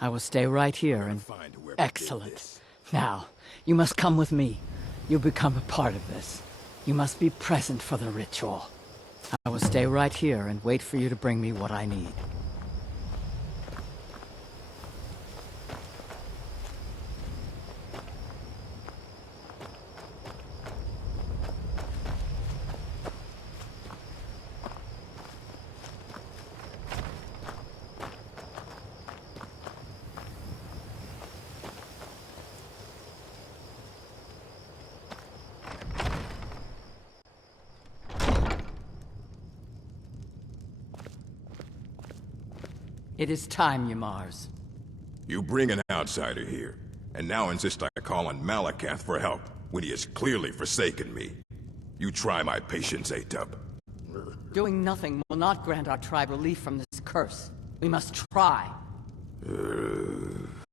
I will stay right here and... Find whoever did Excellent. this. Now, you must come with me. You'll become a part of this. You must be present for the ritual. I will stay right here and wait for you to bring me what I need. It is time, Ymars. You bring an outsider here, and now insist I call on Malakath for help, when he has clearly forsaken me. You try my patience, Atub. Doing nothing will not grant our tribe relief from this curse. We must try.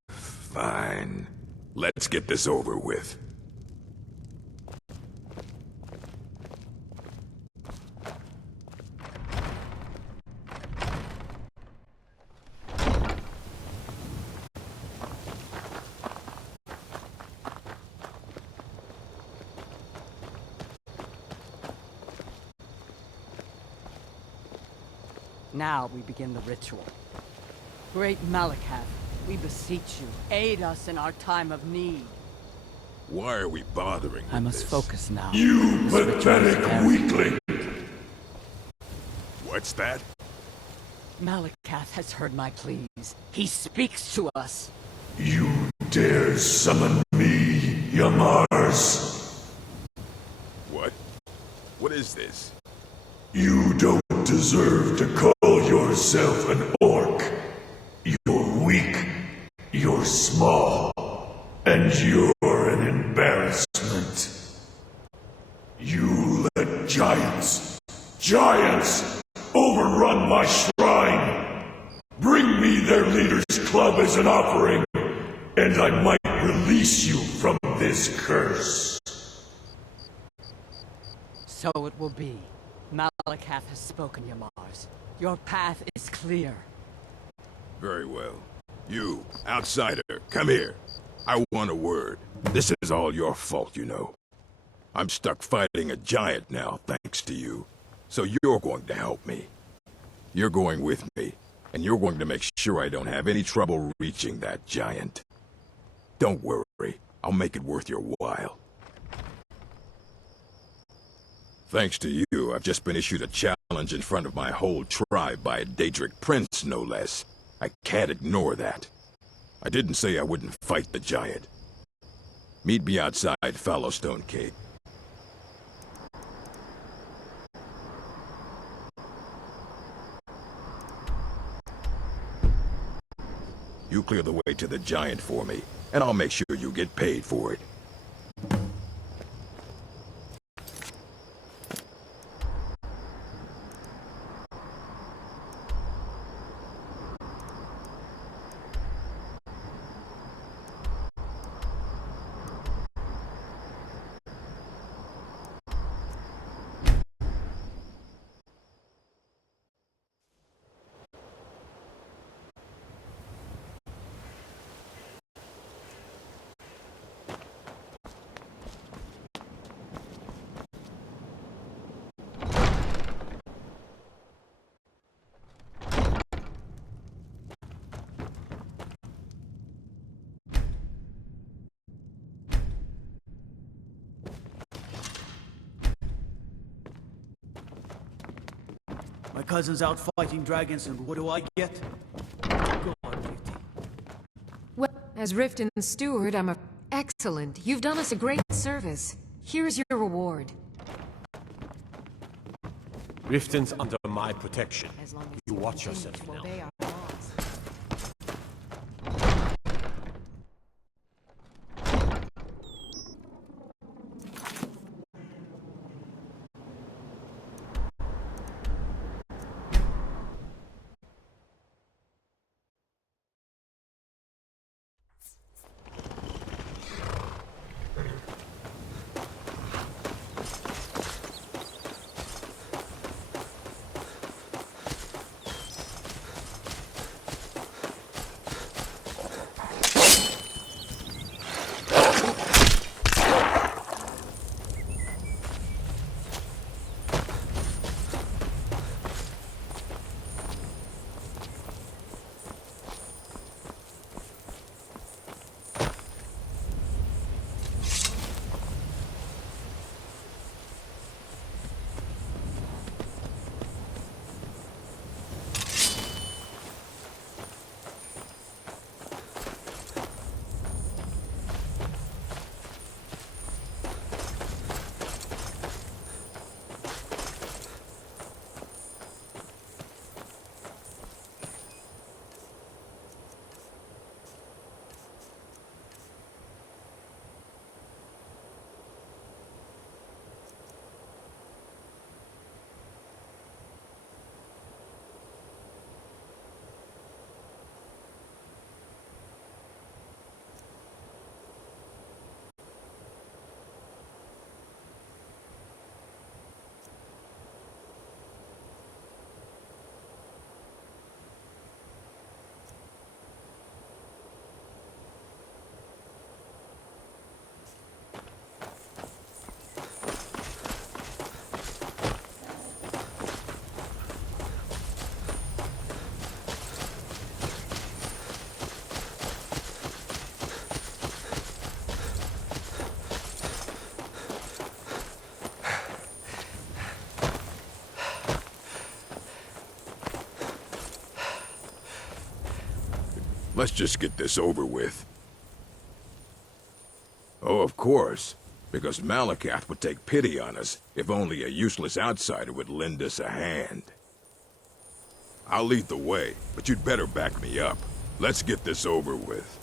Fine. Let's get this over with. Now we begin the ritual. Great Malakath, we beseech you, aid us in our time of need. Why are we bothering I with must this? focus now. You This ritual is pathetic very- weakling! What's that? Malakath has heard my pleas. He speaks to us. You dare summon me, Ymars? What? What is this? You don't deserve to call yourself an orc. You're weak, you're small, and you're an embarrassment. You let giants, overrun my shrine. Bring me their leader's club as an offering, and I might release you from this curse. So it will be. Malakath has spoken, Ymars. Your path is clear. Very well. You, outsider, come here. I want a word. This is all your fault, you know. I'm stuck fighting a giant now, thanks to you. So you're going to help me. You're going with me, and you're going to make sure I don't have any trouble reaching that giant. Don't worry, I'll make it worth your while. Thanks to you, I've just been issued a challenge in front of my whole tribe by a Daedric prince, no less. I can't ignore that. I didn't say I wouldn't fight the giant. Meet me outside Fallowstone Cave. You clear the way to the giant for me, and I'll make sure you get paid for it. My cousin's out fighting dragons, and what do I get? Go on, Beauty. Well, as Riften's steward, I'm a... Excellent. You've done us a great service. Here's your reward. Riften's under my protection. As long as You watch continue yourself to now. obey our laws. Let's just get this over with. Oh, of course. Because Malakath would take pity on us if only a useless outsider would lend us a hand. I'll lead the way, but you'd better back me up. Let's get this over with.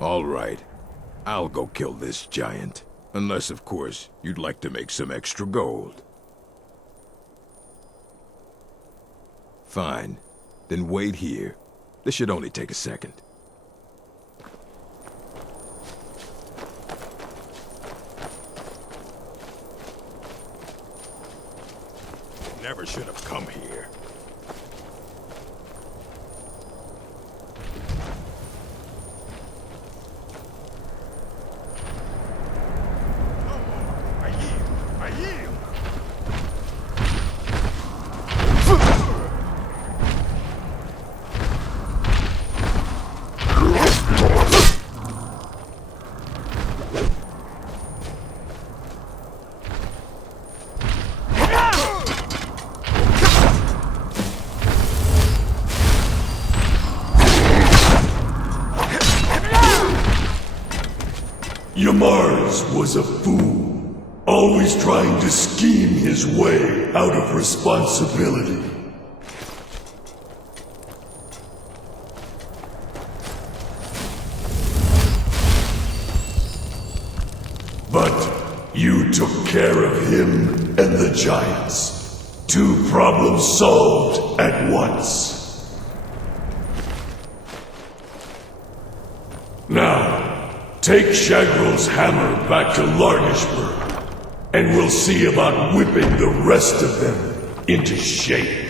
All right. I'll go kill this giant. Unless, of course, you'd like to make some extra gold. Fine. Then wait here. This should only take a second. Never should have come here. Mars was a fool, always trying to scheme his way out of responsibility. care of him and the giants. 2 problems solved at once. Now, take Shagrel's hammer back to Largishburg, and we'll see about whipping the rest of them into shape.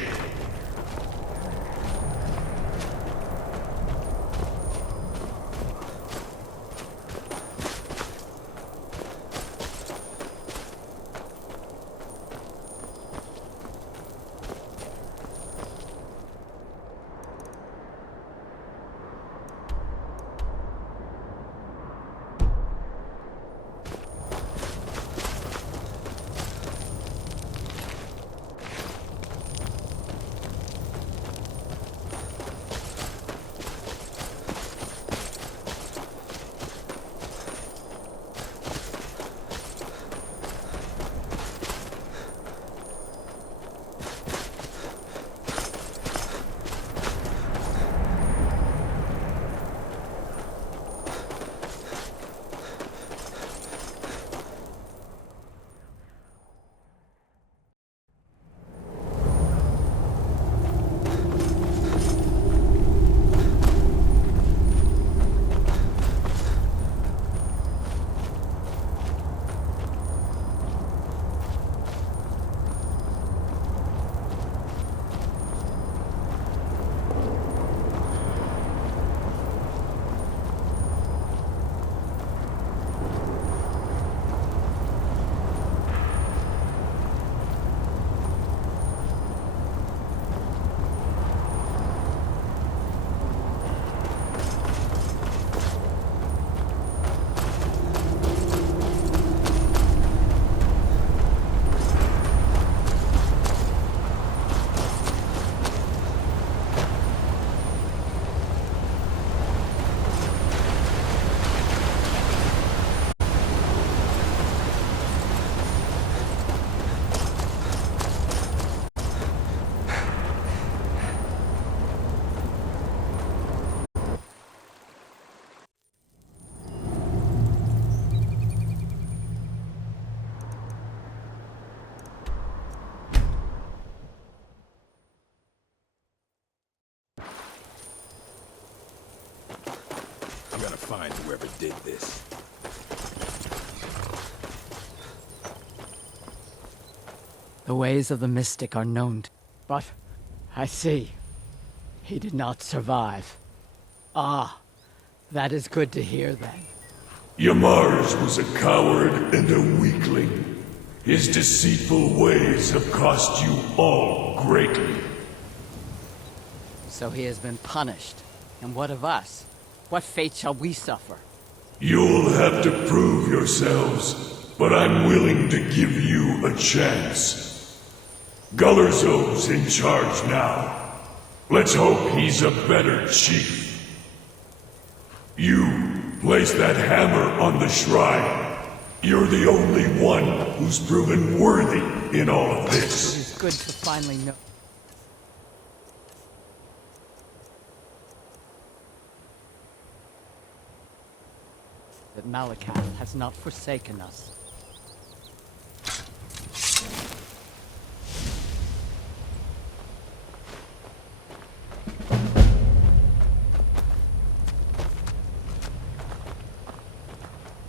I'm gonna find whoever did this. The ways of the mystic are known. But I see. He did not survive. Ah, that is good to hear then. Yamars was a coward and a weakling. His deceitful ways have cost you all greatly. So he has been punished. And what of us? What fate shall we suffer? You'll have to prove yourselves, but I'm willing to give you a chance. Gullerzov's in charge now. Let's hope he's a better chief. You place that hammer on the shrine. You're the only one who's proven worthy in all of It this. is good to finally know. That Malacath has not forsaken us.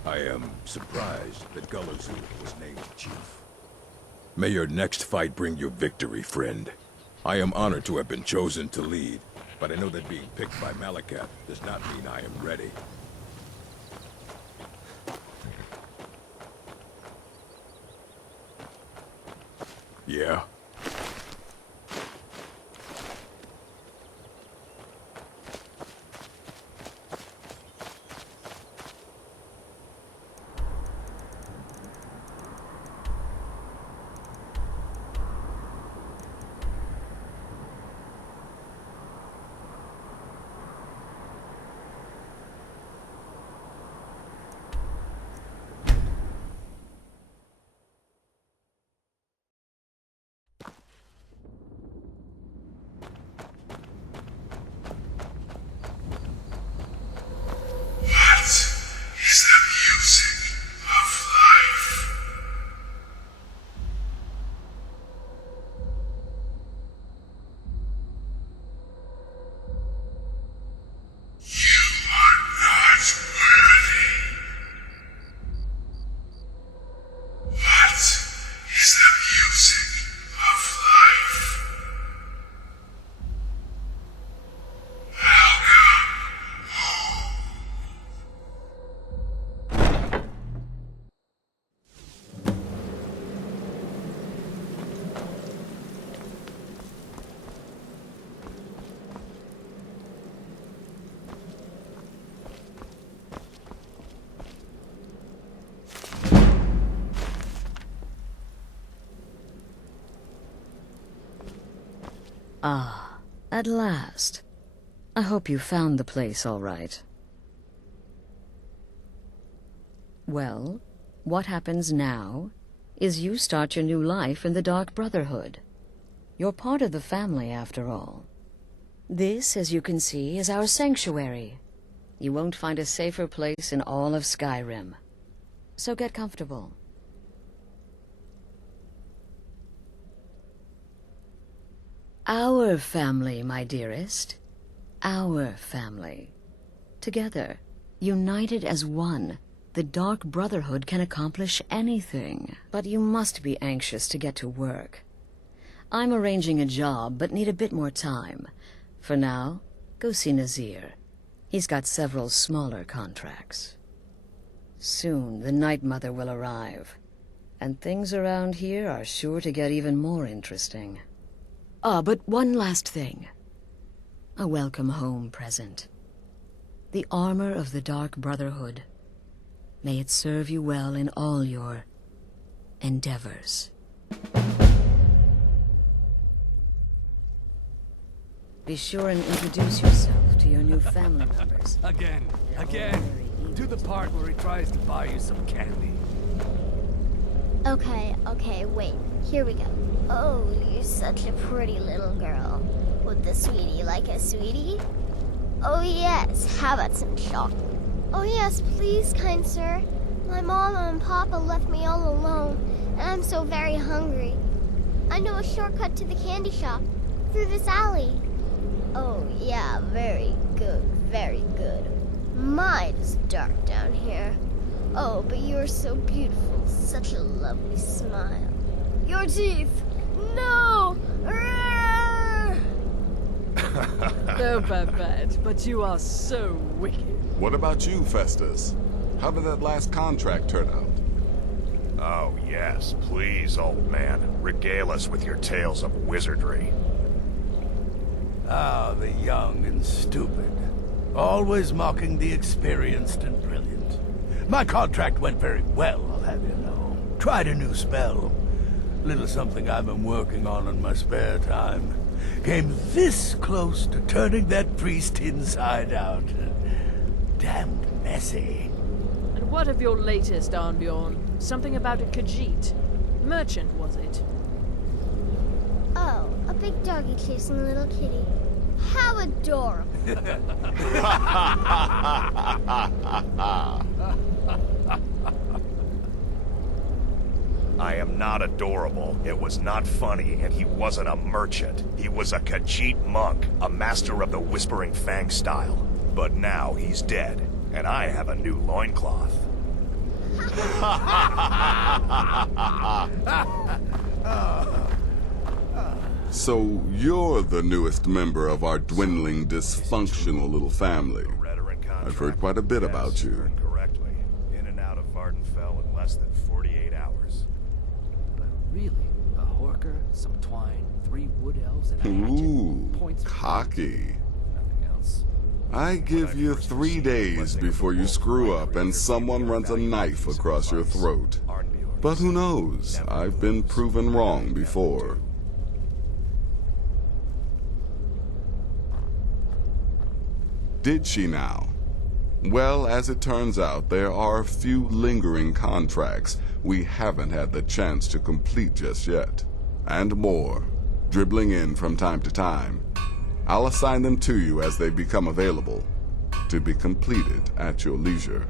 I am surprised that Gullerzoo was named chief. May your next fight bring you victory, friend. I am honored to have been chosen to lead, but I know that being picked by Malacath does not mean I am ready. Yeah? Ah, at last. I hope you found the place all right. Well, what happens now is you start your new life in the Dark Brotherhood. You're part of the family, after all. This, as you can see, is our sanctuary. You won't find a safer place in all of Skyrim. So get comfortable. Our family, my dearest. Our family. Together, united as one, the Dark Brotherhood can accomplish anything. But you must be anxious to get to work. I'm arranging a job, but need a bit more time. For now, go see Nazir. He's got several smaller contracts. Soon, the Night Mother will arrive. And things around here are sure to get even more interesting. Ah, but one last thing. A welcome home present. The armor of the Dark Brotherhood. May it serve you well in all your endeavors. Be sure and introduce yourself to your new family members. Again. To the part where he tries to buy you some candy. Okay, wait. Here we go. Oh, you're such a pretty little girl. Would the sweetie like a sweetie? Oh yes, how about some chocolate? Oh yes, please, kind sir. My mama and papa left me all alone, and I'm so very hungry. I know a shortcut to the candy shop, through this alley. Oh yeah, very good, very good. My, it's dark down here. Oh, but you are so beautiful, such a lovely smile. Your teeth! No! Oh, Babette, but you are so wicked. What about you, Festus? How did that last contract turn out? Oh, yes, please, old man. Regale us with your tales of wizardry. Ah, the young and stupid. Always mocking the experienced and brilliant. My contract went very well, I'll have you know. Tried a new spell. Little something I've been working on in my spare time. Came this close to turning that priest inside out. Damned messy. And what of your latest, Arnbjorn? Something about a Khajiit. Merchant, was it? Oh, a big doggy chasing a little kitty. How adorable. I am not adorable. It was not funny, and he wasn't a merchant. He was a Khajiit monk, a master of the Whispering Fang style. But now he's dead, and I have a new loincloth. So you're the newest member of our dwindling, dysfunctional little family. I've heard quite a bit about you. Correctly. In and out of Vardenfell in less than 48 hours. But really, a horker, some twine, 3 wood elves, and a hatchet. Ooh, Points for cocky. nothing else. I give you 3 days before you screw up and someone runs a knife across your throat. But who knows? I've been proven wrong before. Did she now? Well, as it turns out, there are a few lingering contracts we haven't had the chance to complete just yet. And more, dribbling in from time to time. I'll assign them to you as they become available, to be completed at your leisure.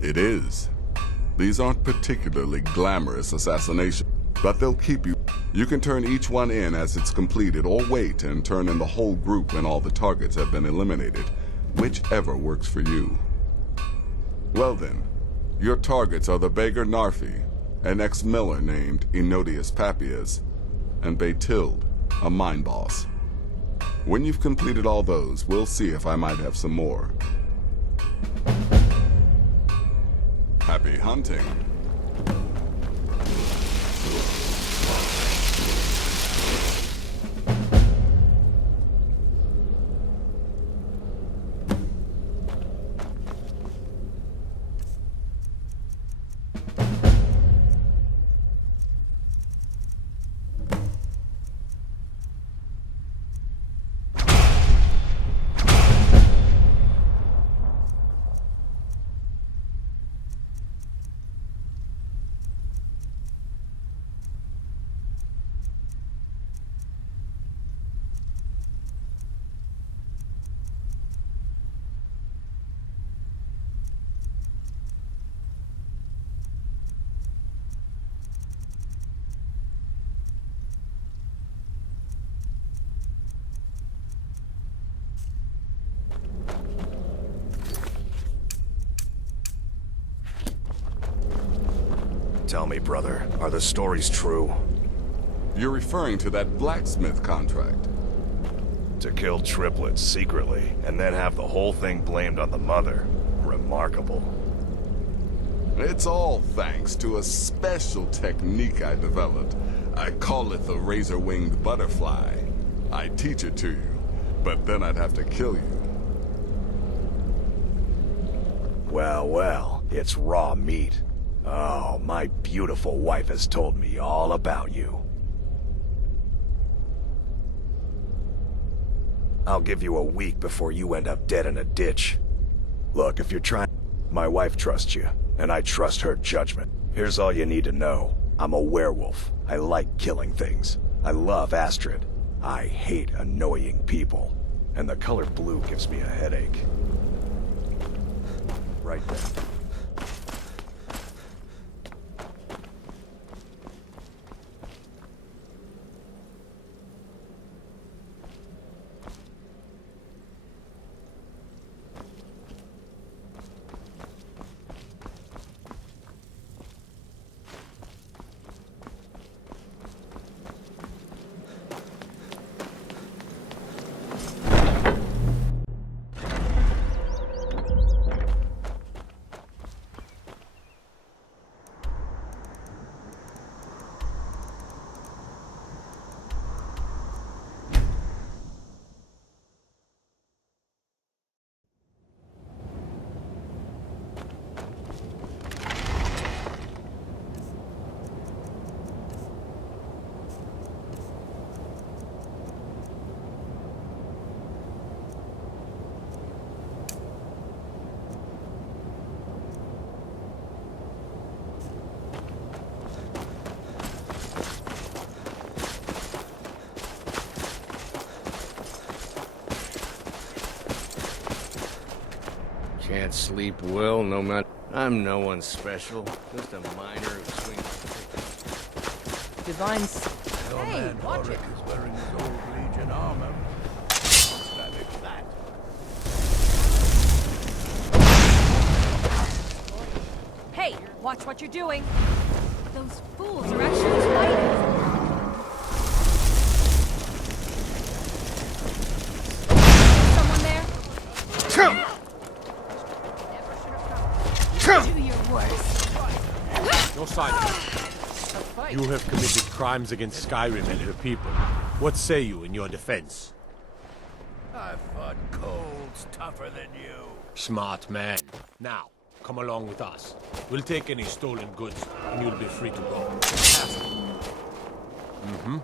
It is. These aren't particularly glamorous assassinations, but they'll keep you. You can turn each one in as it's completed, or wait and turn in the whole group when all the targets have been eliminated, whichever works for you. Well then, your targets are the beggar Narfi, an ex-miller named Enodius Papias, and Beytild, a mine boss. When you've completed all those, we'll see if I might have some more. Happy hunting. brother. Are the stories true? You're referring to that blacksmith contract. To kill triplets secretly, and then have the whole thing blamed on the mother. Remarkable. It's all thanks to a special technique I developed. I call it the razor-winged butterfly. I teach it to you, but then I'd have to kill you. Well, well, it's raw meat. Oh, my beautiful wife has told me all about you. I'll give you a week before you end up dead in a ditch. Look, if you're trying... My wife trusts you, and I trust her judgment. Here's all you need to know. I'm a werewolf. I like killing things. I love Astrid. I hate annoying people. And the color blue gives me a headache. Right there. Can't sleep well, no matter. I'm no one special, just a miner who swings. Divine. Hey, watch it. Is wearing his old Legion armor. Savage that. Hey, watch what you're doing. Those fools are actually fighting. Someone there? Do your worst. No silence. You have committed crimes against Skyrim and her people. What say you in your defense? I fought colds tougher than you. Smart man. Now, come along with us. We'll take any stolen goods, and you'll be free to go. Mm-hmm.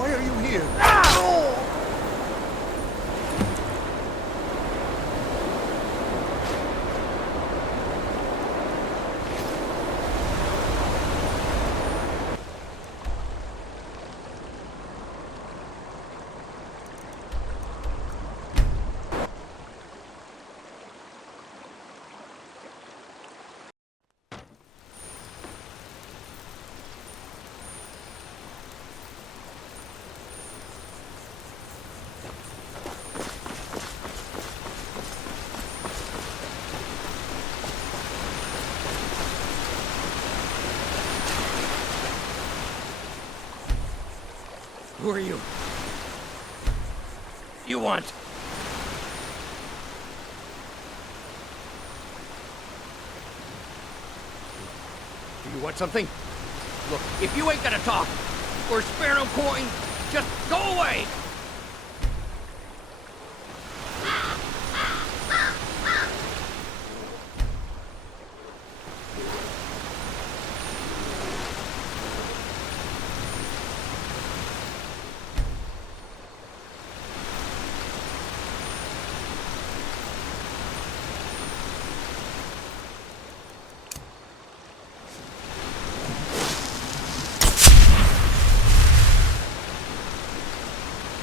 Why are you here? Who are you? You want? Do you want something? Look, if you ain't gonna talk, or spare no coin, just go away!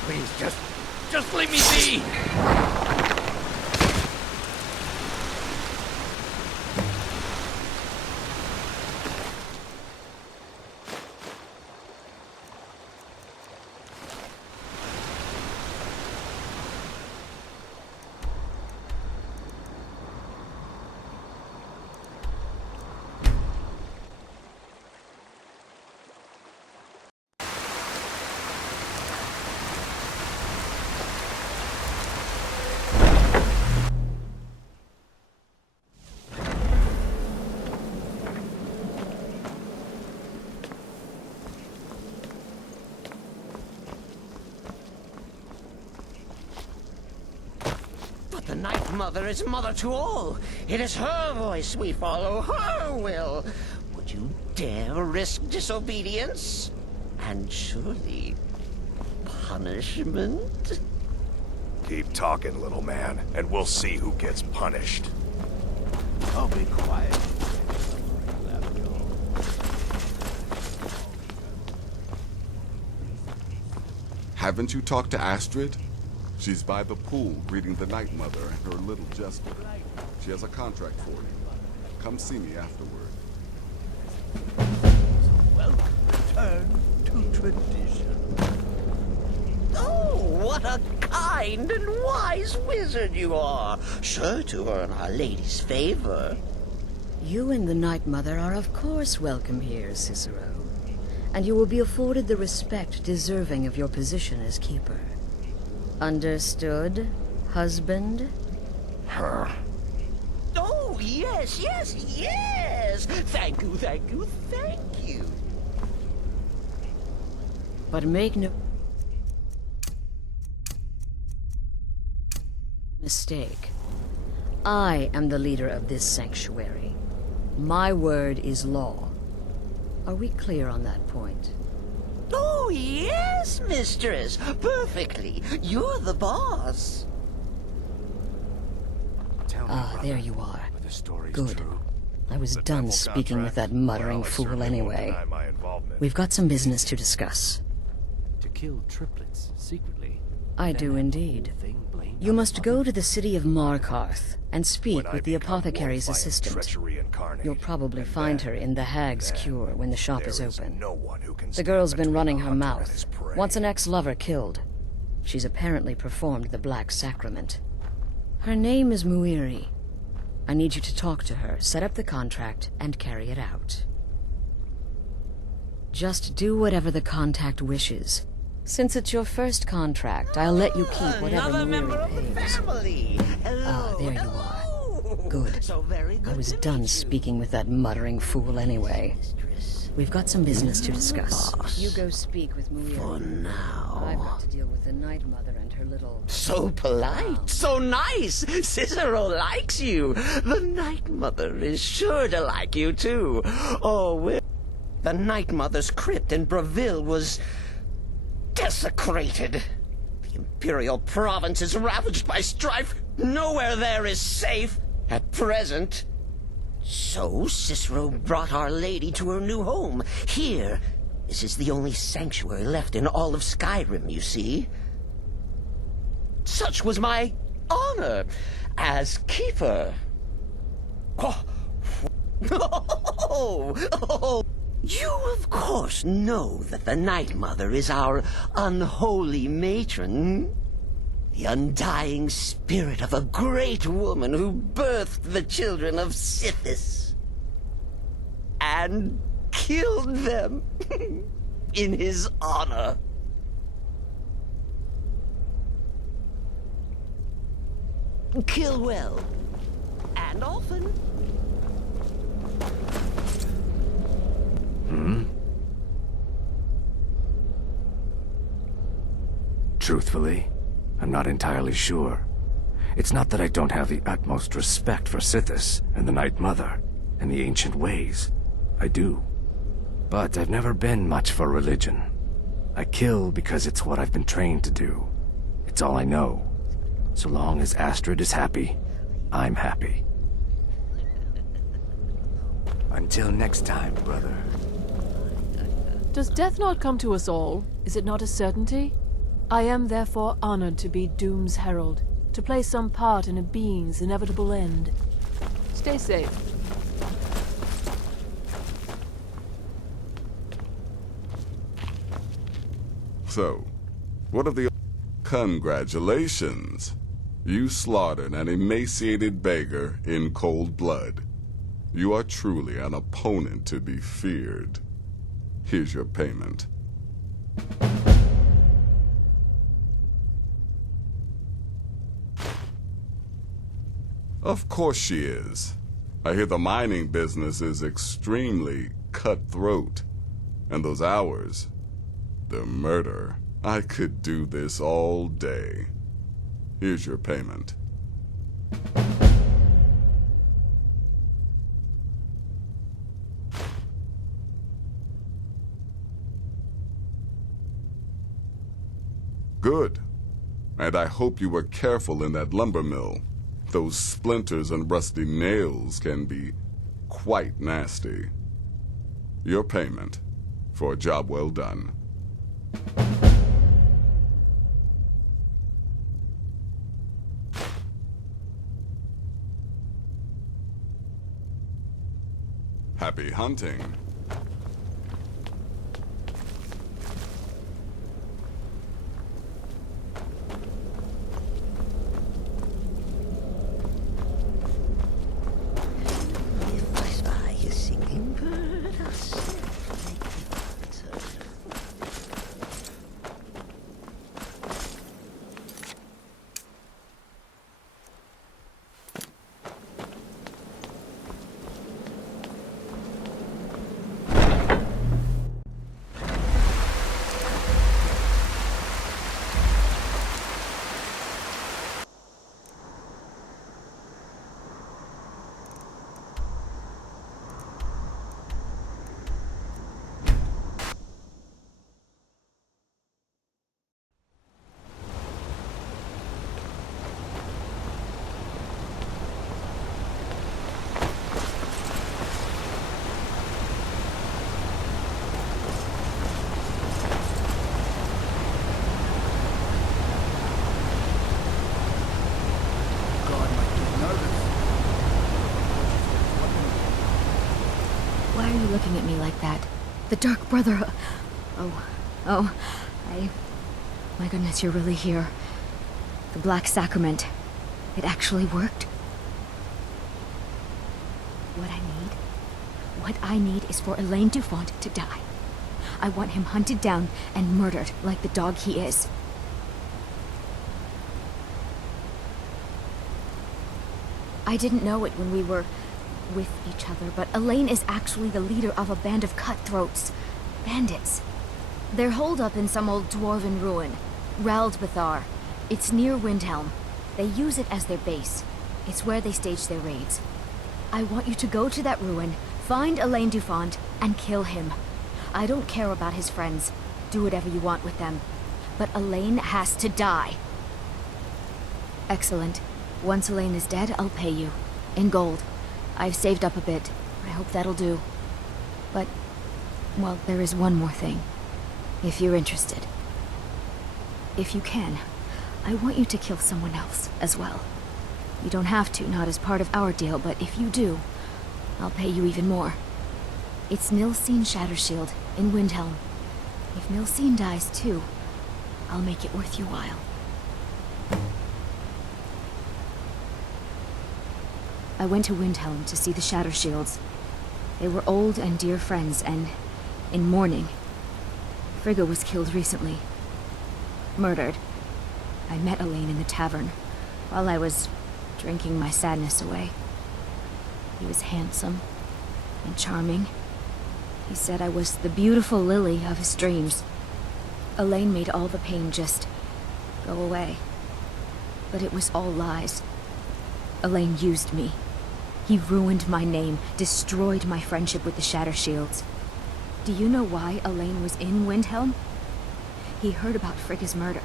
Please, just leave me be! The Night Mother is mother to all. It is her voice we follow, her will. Would you dare risk disobedience? And surely punishment? Keep talking, little man, and we'll see who gets punished. Oh, be quiet. Haven't you talked to Astrid? She's by the pool, greeting the Night Mother and her little jester. She has a contract for you. Come see me afterward. Welcome return to tradition. Oh, what a kind and wise wizard you are. Sure to earn Our Lady's favor. You and the Night Mother are of course welcome here, Cicero. And you will be afforded the respect deserving of your position as keeper. Understood, husband? Her. Oh, yes, yes, yes! Thank you, thank you, thank you. But make no mistake. I am the leader of this sanctuary. My word is law. Are we clear on that point? Oh, yes, mistress. Perfectly. You're the boss. There you are. Good. I was done speaking with that muttering fool anyway. We've got some business to discuss. To kill triplets secretly? I do indeed. You must go to the city of Markarth and speak with the apothecary's assistant. You'll probably find her in the Hag's Cure when the shop is open. The girl's been running her mouth. Wants an ex-lover killed. She's apparently performed the Black Sacrament. Her name is Muiri. I need you to talk to her, set up the contract, and carry it out. Just do whatever the contact wishes. Since it's your first contract, I'll let you keep whatever Muiri pays. There you are. Good. I was done speaking with that muttering fool anyway. We've got some business to discuss. You go speak with Muiri. For now. I've got to deal with the Night Mother and her little... So polite, so nice. Cicero likes you. The Night Mother is sure to like you, too. Oh, the Night Mother's crypt in Breville was... desecrated. The Imperial province is ravaged by strife. Nowhere there is safe at present. So Cicero brought Our Lady to her new home. Here, this is the only sanctuary left in all of Skyrim, you see. Such was my honor as keeper. Oh, you of course know that the Night Mother is our unholy matron. The undying spirit of a great woman who birthed the children of Sithis. And killed them in his honor. Kill well, and often. Truthfully, I'm not entirely sure. It's not that I don't have the utmost respect for Sithis and the Night Mother and the ancient ways. I do. But I've never been much for religion. I kill because it's what I've been trained to do. It's all I know. So long as Astrid is happy, I'm happy. Until next time, brother. Does death not come to us all? Is it not a certainty? I am therefore honored to be Doom's herald, to play some part in a being's inevitable end. Stay safe. So, what of the... Congratulations! You slaughtered an emaciated beggar in cold blood. You are truly an opponent to be feared. Here's your payment. Of course she is. I hear the mining business is extremely cutthroat. And those hours, the murder. I could do this all day. Here's your payment. Good. And I hope you were careful in that lumber mill. Those splinters and rusty nails can be quite nasty. Your payment for a job well done. Happy hunting. If I spy a singing bird, I'll sing. Why are you looking at me like that? The Dark Brother... My goodness, you're really here. The Black Sacrament. It actually worked. What I need is for Elaine Dufont to die. I want him hunted down and murdered like the dog he is. I didn't know it when we were with each other, but Elaine is actually the leader of a band of cutthroats. Bandits. They're holed up in some old dwarven ruin. Raldbathar. It's near Windhelm. They use it as their base. It's where they stage their raids. I want you to go to that ruin, find Elaine Dufont, and kill him. I don't care about his friends. Do whatever you want with them. but Elaine has to die. Excellent. Once Elaine is dead, I'll pay you. In gold. I've saved up a bit. I hope that'll do. But, well, there is one more thing. If you're interested. If you can, I want you to kill someone else as well. You don't have to, not as part of our deal, but if you do, I'll pay you even more. It's Nilsine Shattershield in Windhelm. If Nilsine dies too, I'll make it worth your while. I went to Windhelm to see the Shattershields. They were old and dear friends, and in mourning. Frigga was killed recently. Murdered. I met Elaine in the tavern, while I was drinking my sadness away. He was handsome and charming. He said I was the beautiful lily of his dreams. Elaine made all the pain just go away. But it was all lies. Elaine used me. He ruined my name, destroyed my friendship with the Shattershields. Do you know why Elaine was in Windhelm? He heard about Frigga's murder.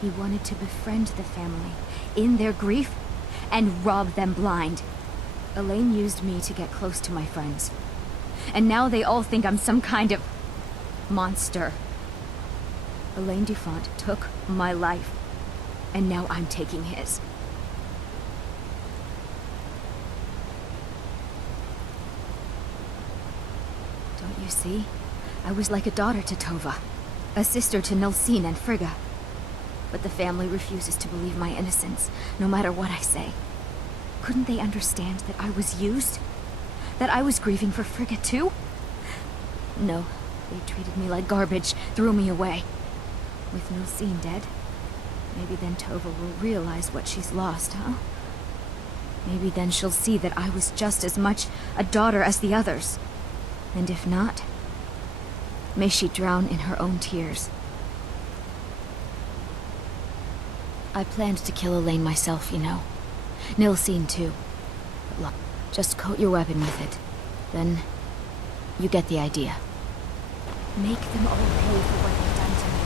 He wanted to befriend the family, in their grief, and rob them blind. Elaine used me to get close to my friends. And now they all think I'm some kind of monster. Elaine Dufont took my life, and now I'm taking his. Don't you see? I was like a daughter to Tova, a sister to Nilsine and Frigga. But the family refuses to believe my innocence, no matter what I say. Couldn't they understand that I was used? That I was grieving for Frigga too? No, they treated me like garbage, threw me away. With Nilsine dead, maybe then Tova will realize what she's lost, huh? Maybe then she'll see that I was just as much a daughter as the others. And if not, may she drown in her own tears. I planned to kill Elaine myself, you know. Nilsine too. But look, just coat your weapon with it. Then, you get the idea. Make them all pay for what they've done to me.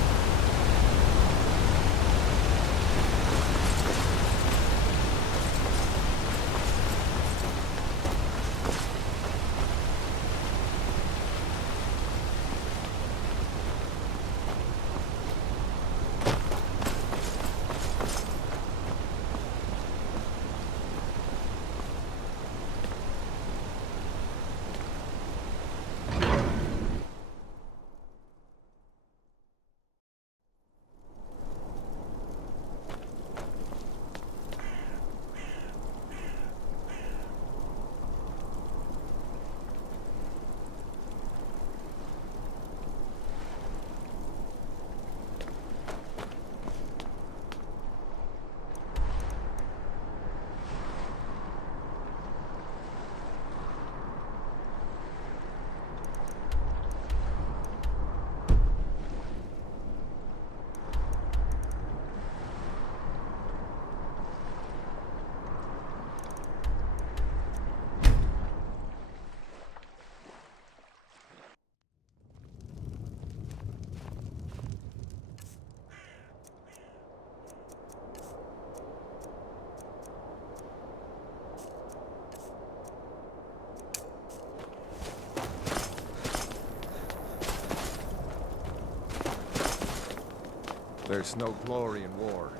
There's no glory in war.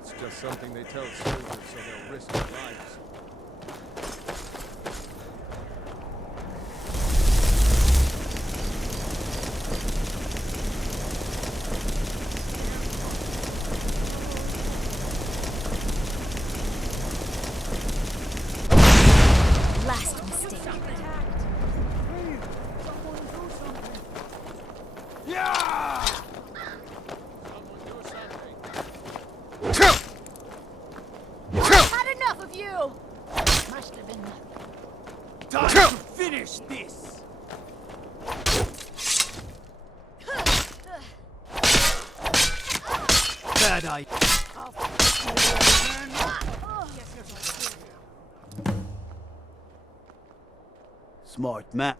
It's just something they tell soldiers so they'll risk their lives. Last mistake. Yeah! Had enough of you! Must have been nothing. Time to finish this! Bad idea. Smart man.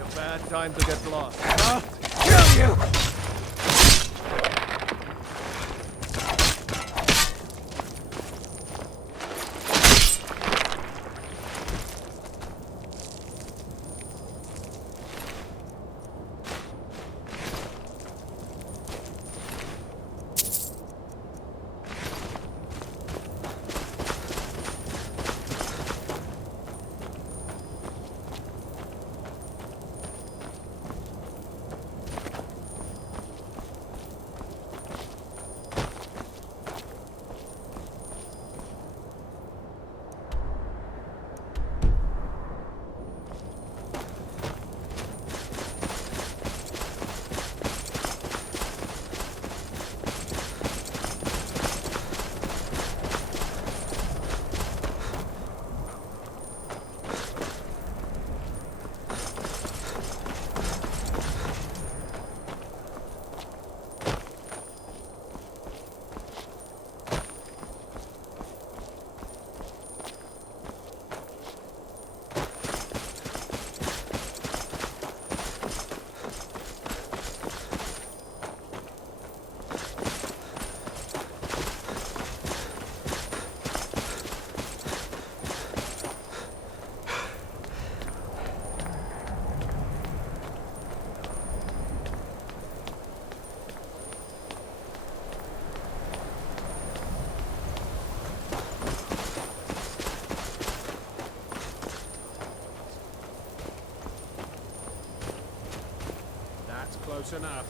a bad time to get lost. Kill you! That's close enough.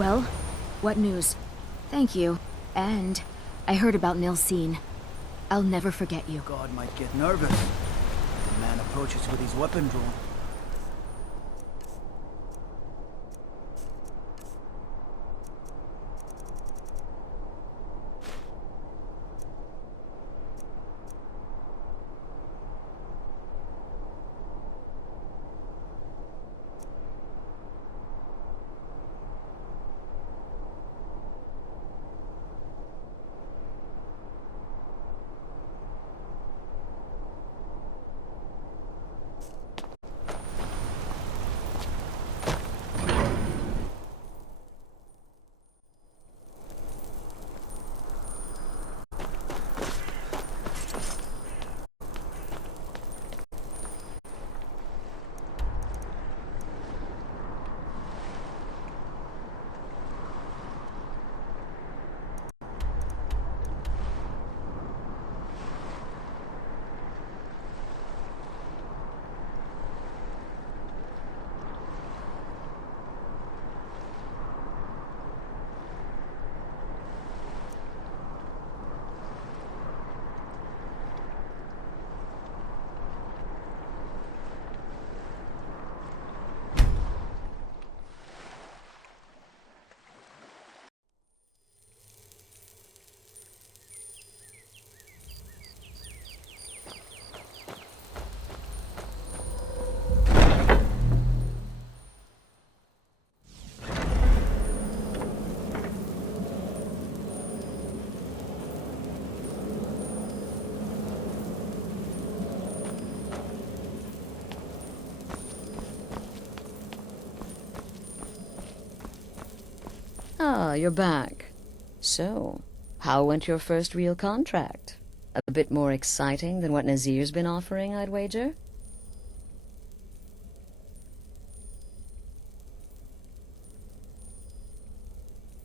Well, what news? Thank you. And I heard about Nilsine. I'll never forget you. God might get nervous. The man approaches with his weapon drawn. Ah, you're back. So, how went your first real contract? A bit more exciting than what Nazir's been offering, I'd wager?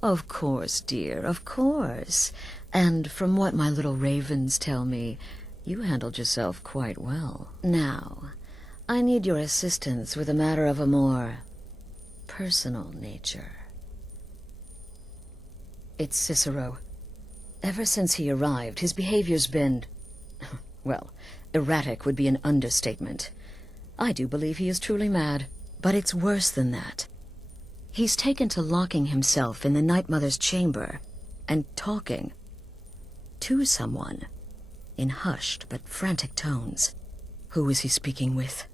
Of course, dear, of course. And from what my little ravens tell me, you handled yourself quite well. Now, I need your assistance with a matter of a more personal nature. It's Cicero. Ever since he arrived, his behavior's been... well, erratic would be an understatement. I do believe he is truly mad, but it's worse than that. He's taken to locking himself in the Night Mother's chamber and talking to someone in hushed but frantic tones. Who is he speaking with?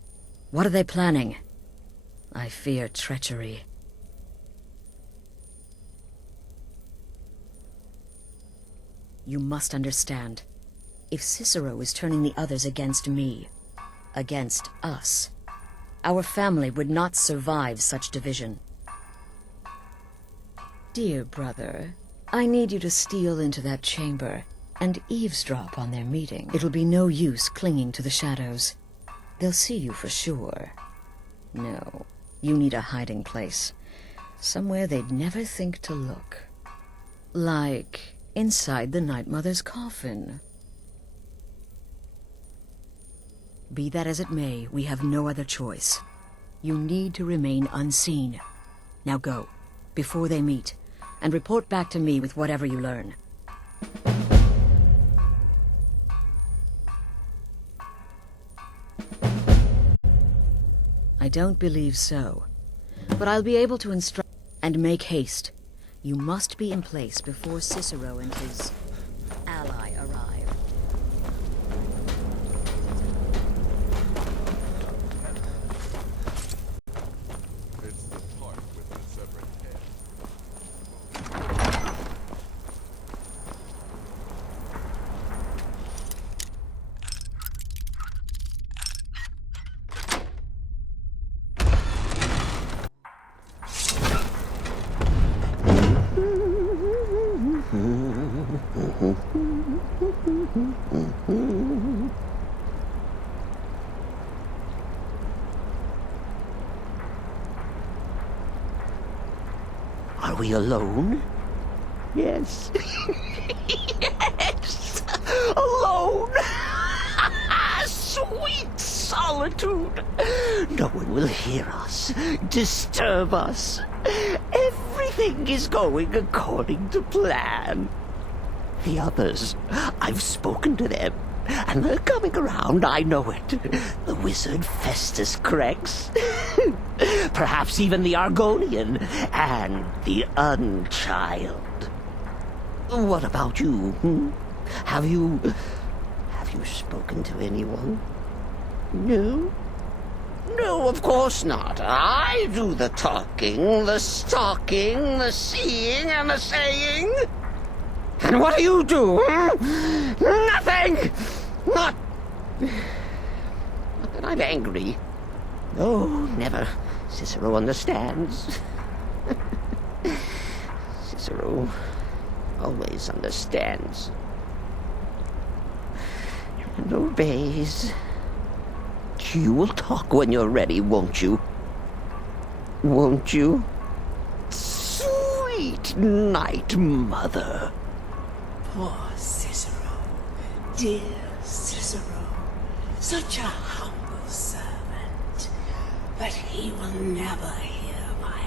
What are they planning? I fear treachery. You must understand. If Cicero is turning the others against me, against us, our family would not survive such division. Dear brother, I need you to steal into that chamber and eavesdrop on their meeting. It'll be no use clinging to the shadows. They'll see you for sure. No, you need a hiding place. Somewhere they'd never think to look. Like inside the Night Mother's coffin. Be that as it may, we have no other choice. You need to remain unseen. Now go, before they meet, and report back to me with whatever you learn. I don't believe so, but I'll be able to instruct and make haste. You must be in place before Cicero and his ally arrive. It's the part with the separate head. Are we alone? Yes. Yes! Alone! Sweet solace! solitude. No one will hear us, disturb us. Everything is going according to plan. The others, I've spoken to them, and they're coming around, I know it. The wizard Festus Crex, perhaps even the Argonian, and the Unchild. What about you? Have you spoken to anyone? No? No, of course not. I do the talking, the stalking, the seeing, and the saying. And what do you do? Nothing! Not that I'm angry. No, never. Cicero understands. Cicero always understands. And obeys. You will talk when you're ready, won't you? Won't you? Sweet night, Mother. Poor Cicero, dear Cicero, such a humble servant, but he will never hear my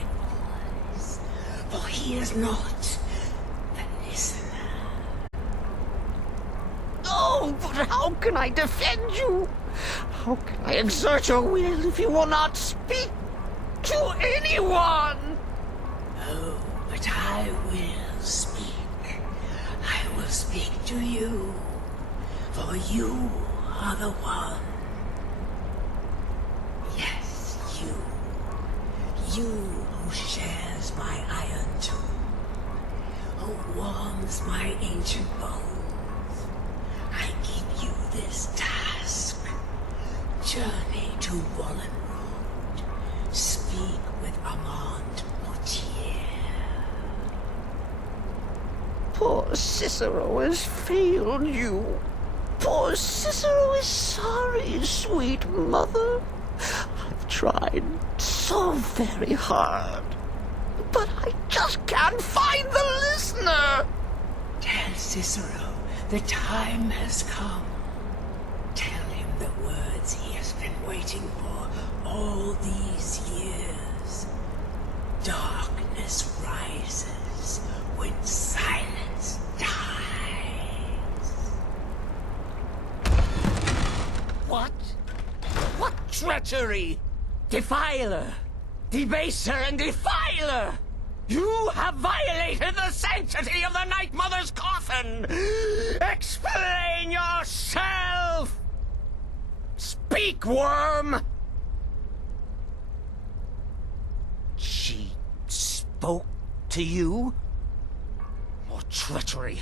voice, for he is not the listener. Oh, but how can I defend you? How can I exert your will if you will not speak to anyone? Oh, but I will speak. I will speak to you, for you are the one. Yes, you. You who shares my iron tomb, who warms my ancient bones. I give you this task. Journey to Wallen Road. Speak with Armand Mortier. Poor Cicero has failed you. Poor Cicero is sorry, sweet mother. I've tried so very hard, but I just can't find the listener. Tell Cicero the time has come. Tell him the words he has been waiting for all these years. Darkness rises when silence dies. What? What treachery? Defiler! Debaser and defiler! You have violated the sanctity of the Night Mother's coffin! Explain yourself! Speak, worm! She spoke to you? More treachery,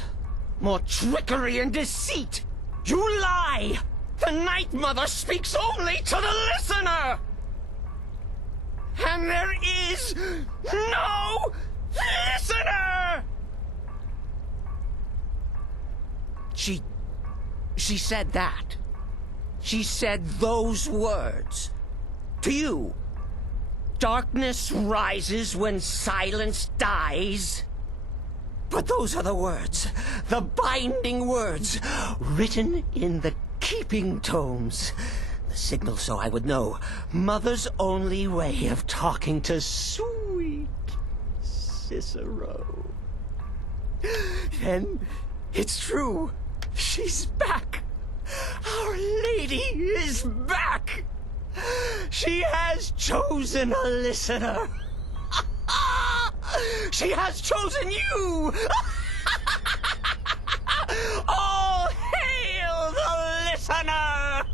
more trickery and deceit! You lie! The Night Mother speaks only to the listener! And there is no listener! She said that. She said those words. To you. Darkness rises when silence dies. But those are the words, the binding words, written in the keeping tomes. The signal so I would know. Mother's only way of talking to sweet Cicero. Then it's true. She's back. Our Lady is back. She has chosen a listener. She has chosen you. All hail the listener.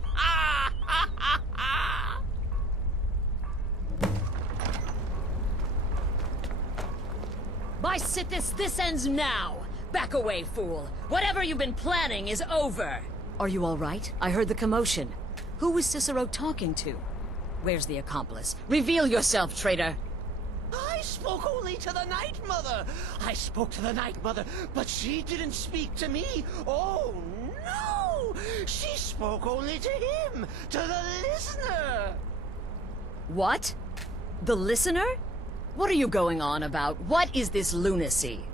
By Sithis, this ends now! Back away, fool! Whatever you've been planning is over! Are you all right? I heard the commotion. Who was Cicero talking to? Where's the accomplice? Reveal yourself, traitor! I spoke only to the Night Mother. I spoke to the Night Mother, but she didn't speak to me. Oh, no! She spoke only to him, to the listener. What? The listener? What are you going on about? What is this lunacy?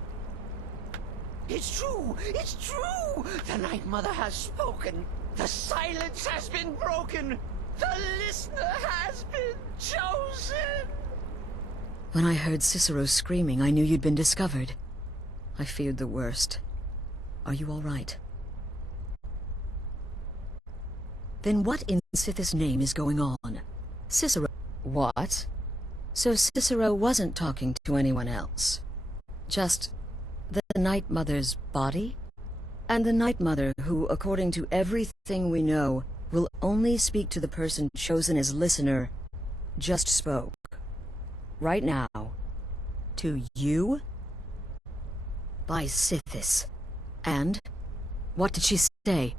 It's true! It's true! The Night Mother has spoken. The silence has been broken. The listener has been chosen! When I heard Cicero screaming, I knew you'd been discovered. I feared the worst. Are you all right? Then what in Sithis' name is going on? Cicero... What? So Cicero wasn't talking to anyone else? Just the Night Mother's body? And the Night Mother, who, according to everything we know, will only speak to the person chosen as listener, just spoke. Right now. To you? By Sithis. And? What did she say?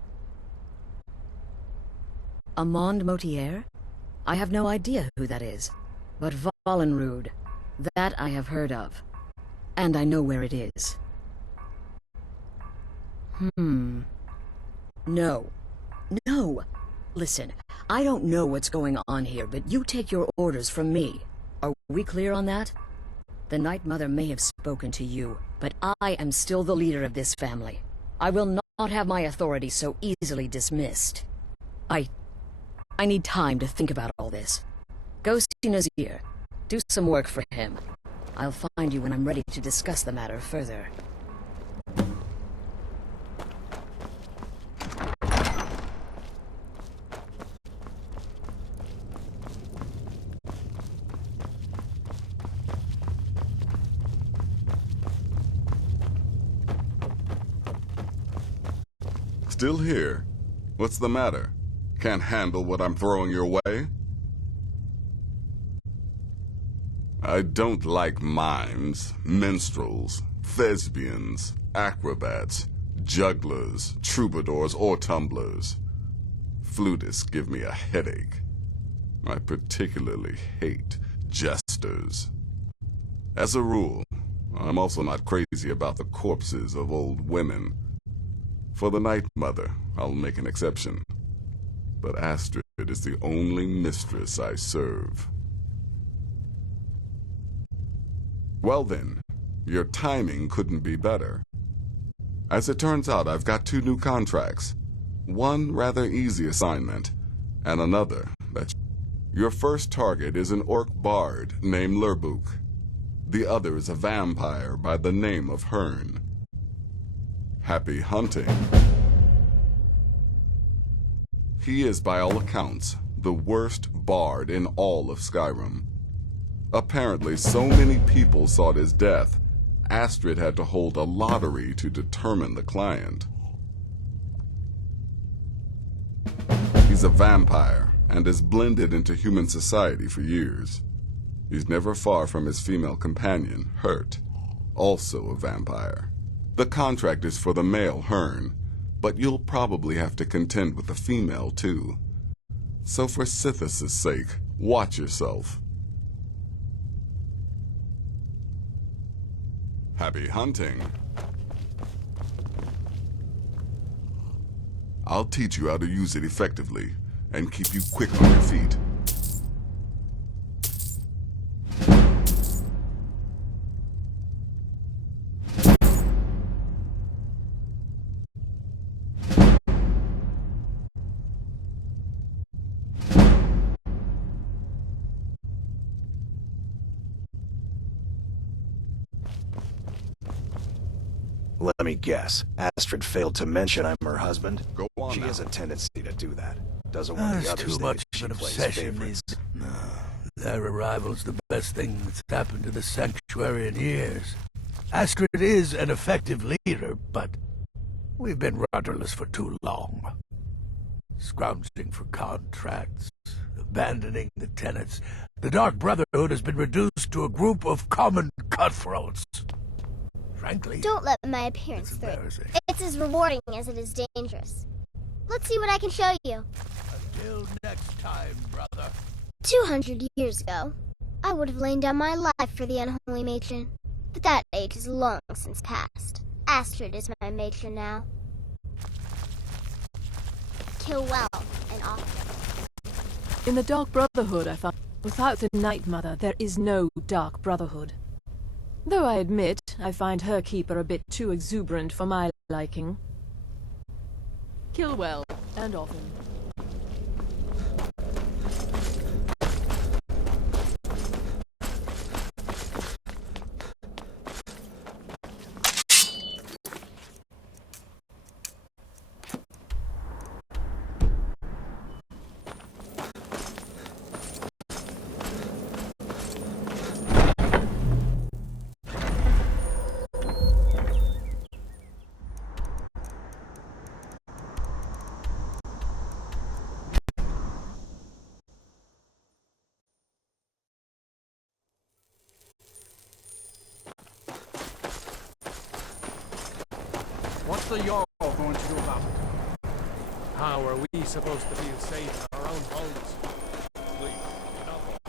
Amand Motier? I have no idea who that is. But Vollenrud, that I have heard of. And I know where it is. No. No! Listen, I don't know what's going on here, but you take your orders from me. Are we clear on that? The Night Mother may have spoken to you, but I am still the leader of this family. I will not have my authority so easily dismissed. I need time to think about all this. Go see Nazir. Do some work for him. I'll find you when I'm ready to discuss the matter further. Still here? What's the matter? Can't handle what I'm throwing your way? I don't like mimes, minstrels, thespians, acrobats, jugglers, troubadours, or tumblers. Flutists give me a headache. I particularly hate jesters. As a rule, I'm also not crazy about the corpses of old women. For the Night Mother, I'll make an exception. But Astrid is the only mistress I serve. Well then, your timing couldn't be better. As it turns out, I've got 2 new contracts. One rather easy assignment, and another that... Your first target is an orc bard named Lurbuk. The other is a vampire by the name of Hearn. Happy hunting. He is, by all accounts, the worst bard in all of Skyrim. Apparently, so many people sought his death, Astrid had to hold a lottery to determine the client. He's a vampire, and has blended into human society for years. He's never far from his female companion, Hurt, also a vampire. The contract is for the male Hearn, but you'll probably have to contend with the female too. So for Sithis' sake, watch yourself. Happy hunting. I'll teach you how to use it effectively, and keep you quick on your feet. Let me guess. Astrid failed to mention I'm her husband. Go on She now. has a tendency to do that. Doesn't want the That's others too much she of an plays obsession. favorites. No, their arrival's the best thing that's happened to the sanctuary in years. Astrid is an effective leader, but we've been rudderless for too long. Scrounging for contracts, abandoning the tenants. The Dark Brotherhood has been reduced to a group of common cutthroats. Frankly, Don't let my appearance through. It's as rewarding as it is dangerous. Let's see what I can show you. Until next time, brother. 200 years ago, I would have lain down my life for the unholy matron. But that age is long since past. Astrid is my matron now. Kill well and often. In the Dark Brotherhood, I found, without the Night Mother, there is no Dark Brotherhood. Though I admit, I find her keeper a bit too exuberant for my liking. Kill well, and often. the Jarl going to do about it? How are we supposed to feel safe in our own homes? Please, enough of it.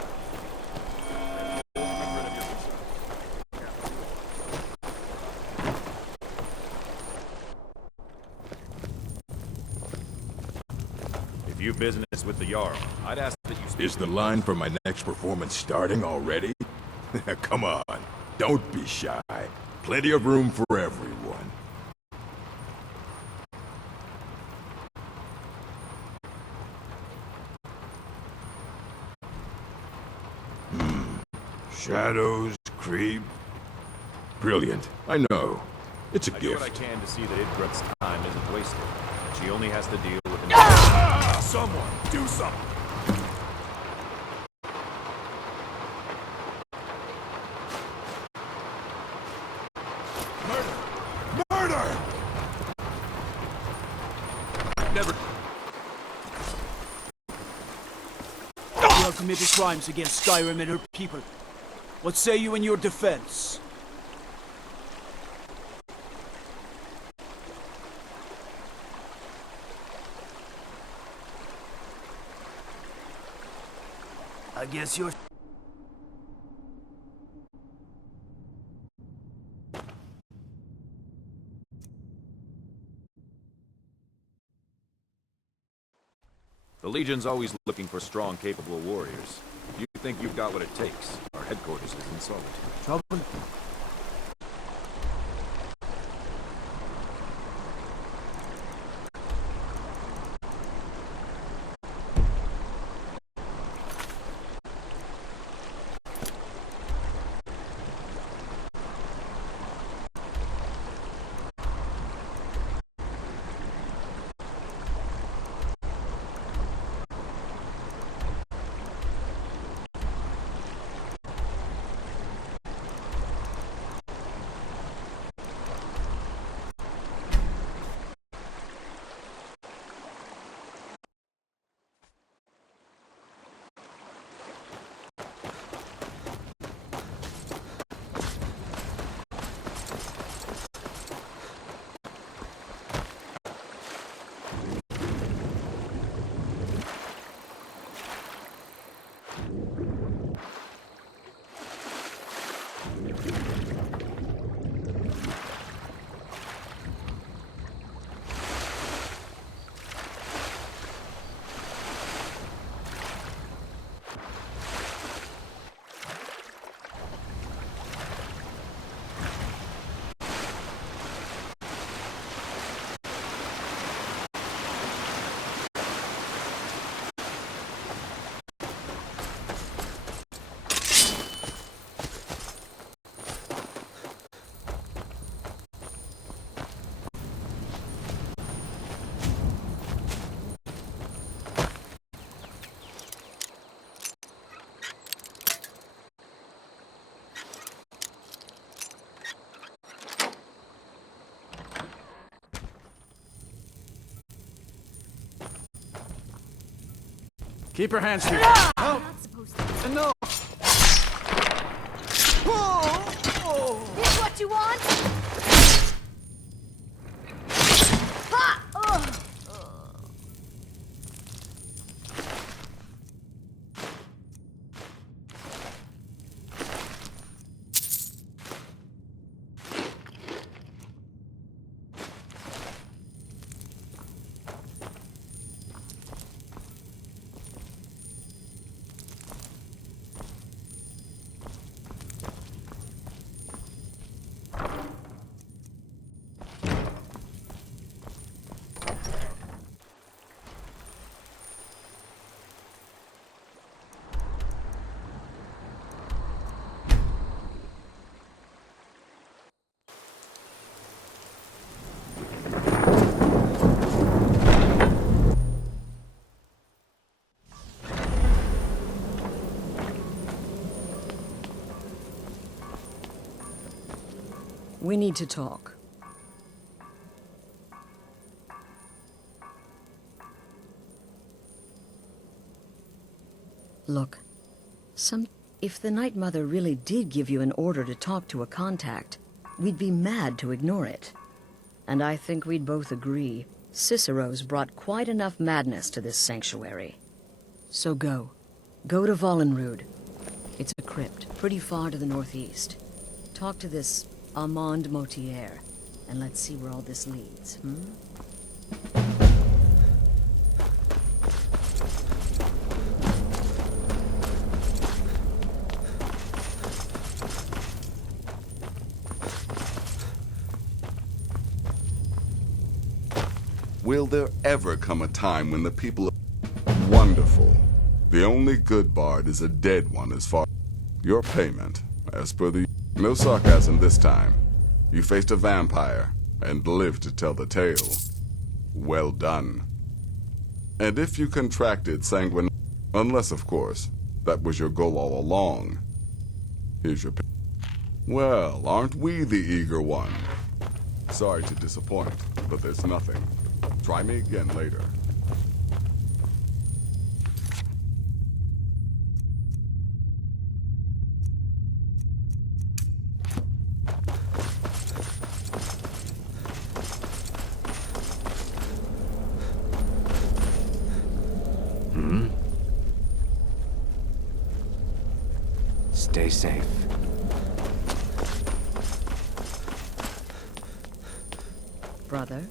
Get rid of your concern. If you business with the Jarl, I'd ask that you speak. Is the line for my next performance starting already? Come on, don't be shy. Plenty of room for everyone. Shadows, creep. Brilliant, I know. It's a I gift. do what I can to see that Idgrup's time isn't wasted. But she only has to deal with an... Someone, do something! Murder! Never... You have committed crimes against Skyrim and her people. What say you in your defense? I guess you're... The Legion's always looking for strong, capable warriors. You think you've got what it takes. Our headquarters is in Solitude. Trouble? Keep your hands here. No. No. This what you want? Ha! Ugh. We need to talk. Look, if the Night Mother really did give you an order to talk to a contact, we'd be mad to ignore it. And I think we'd both agree, Cicero's brought quite enough madness to this sanctuary. So go. Go to Vollenrud. It's a crypt, pretty far to the northeast. Talk to this Armand Motier, and let's see where all this leads, Will there ever come a time when the people are wonderful? The only good bard is a dead one as far your payment, as per the... No sarcasm this time. You faced a vampire and lived to tell the tale. Well done. And if you contracted sanguine... Unless, of course, that was your goal all along. Here's your... Well, aren't we the eager one? Sorry to disappoint, but there's nothing. Try me again later. Stay safe. Brother?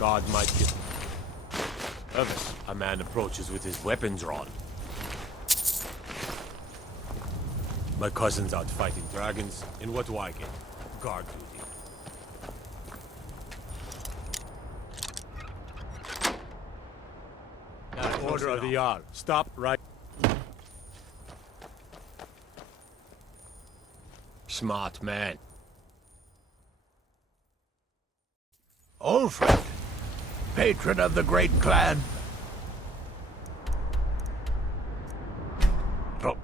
God might give. Others, a man approaches with his weapon drawn. My cousin's out fighting dragons. In what do I get? Guard duty. Order of the Jarl. Stop right. Smart man. Old friend. Patron of the great clan. Oh.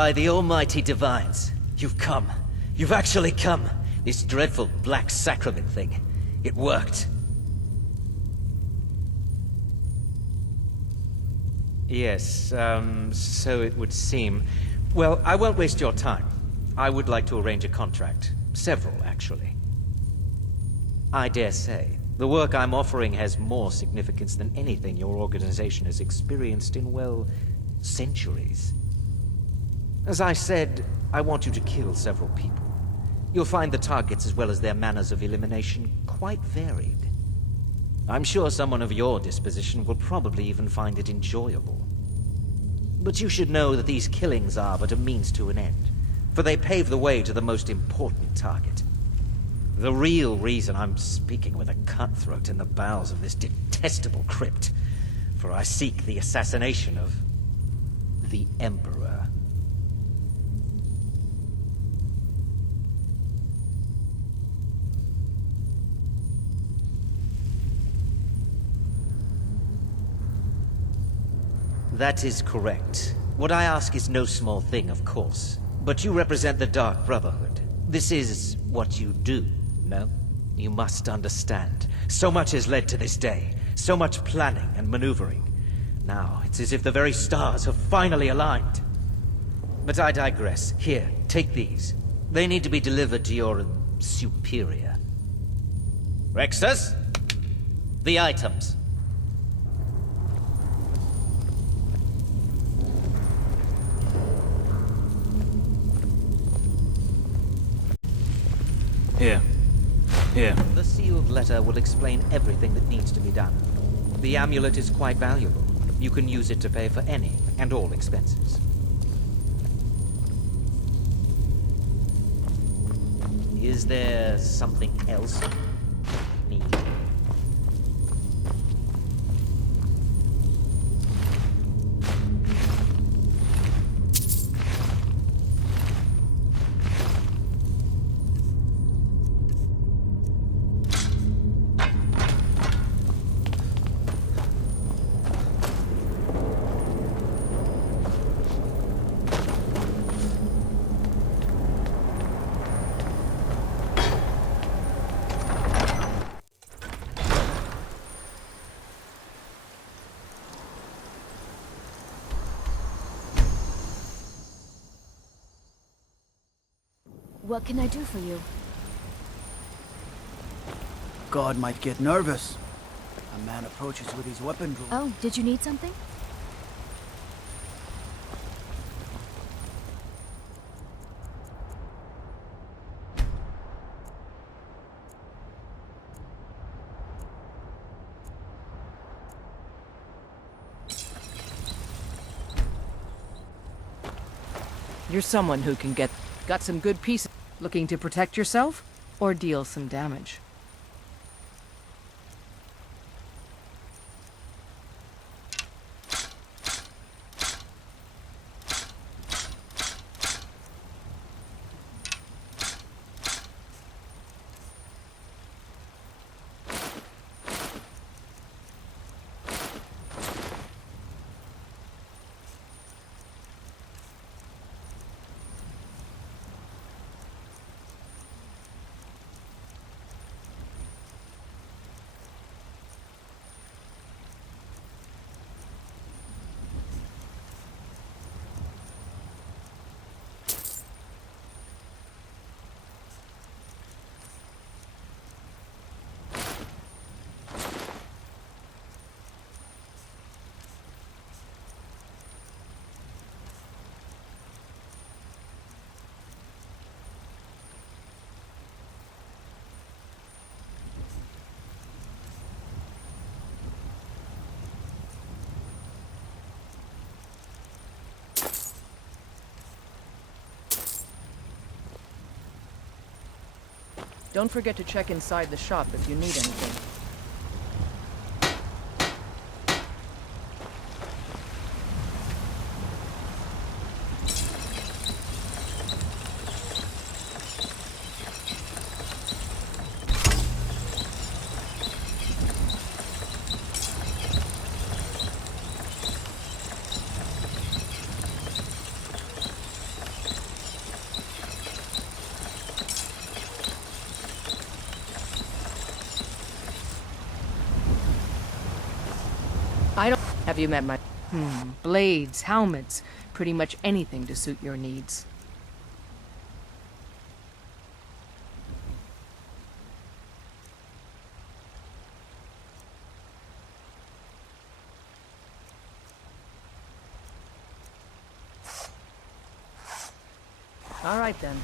By the almighty divines, you've come. You've actually come. This dreadful black sacrament thing. It worked. Yes, so it would seem. Well, I won't waste your time. I would like to arrange a contract. Several, actually. I dare say, the work I'm offering has more significance than anything your organization has experienced in, well, centuries. As I said, I want you to kill several people. You'll find the targets as well as their manners of elimination quite varied. I'm sure someone of your disposition will probably even find it enjoyable. But you should know that these killings are but a means to an end, for they pave the way to the most important target. The real reason I'm speaking with a cutthroat in the bowels of this detestable crypt, for I seek the assassination of the Emperor. That is correct. What I ask is no small thing, of course. But you represent the Dark Brotherhood. This is what you do, no? You must understand. So much has led to this day. So much planning and maneuvering. Now, it's as if the very stars have finally aligned. But I digress. Here, take these. They need to be delivered to your superior. Rexus? The items. Here. Here. The sealed letter will explain everything that needs to be done. The amulet is quite valuable. You can use it to pay for any and all expenses. Is there something else you need? What can I do for you? God might get nervous. A man approaches with his weapon drawn. Oh, did you need something? You're someone who can got some good pieces. Looking to protect yourself or deal some damage? Don't forget to check inside the shop if you need anything. Have you met my... blades, helmets, pretty much anything to suit your needs. All right, then.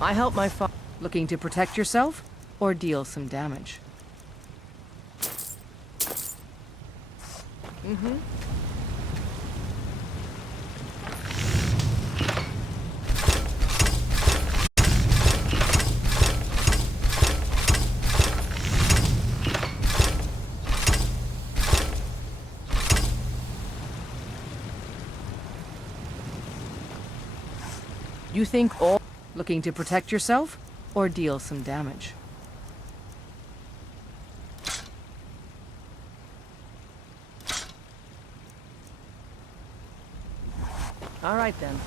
I help my father. Looking to protect yourself or deal some damage? Mm-hmm. You think all... Looking to protect yourself or deal some damage? All right, then.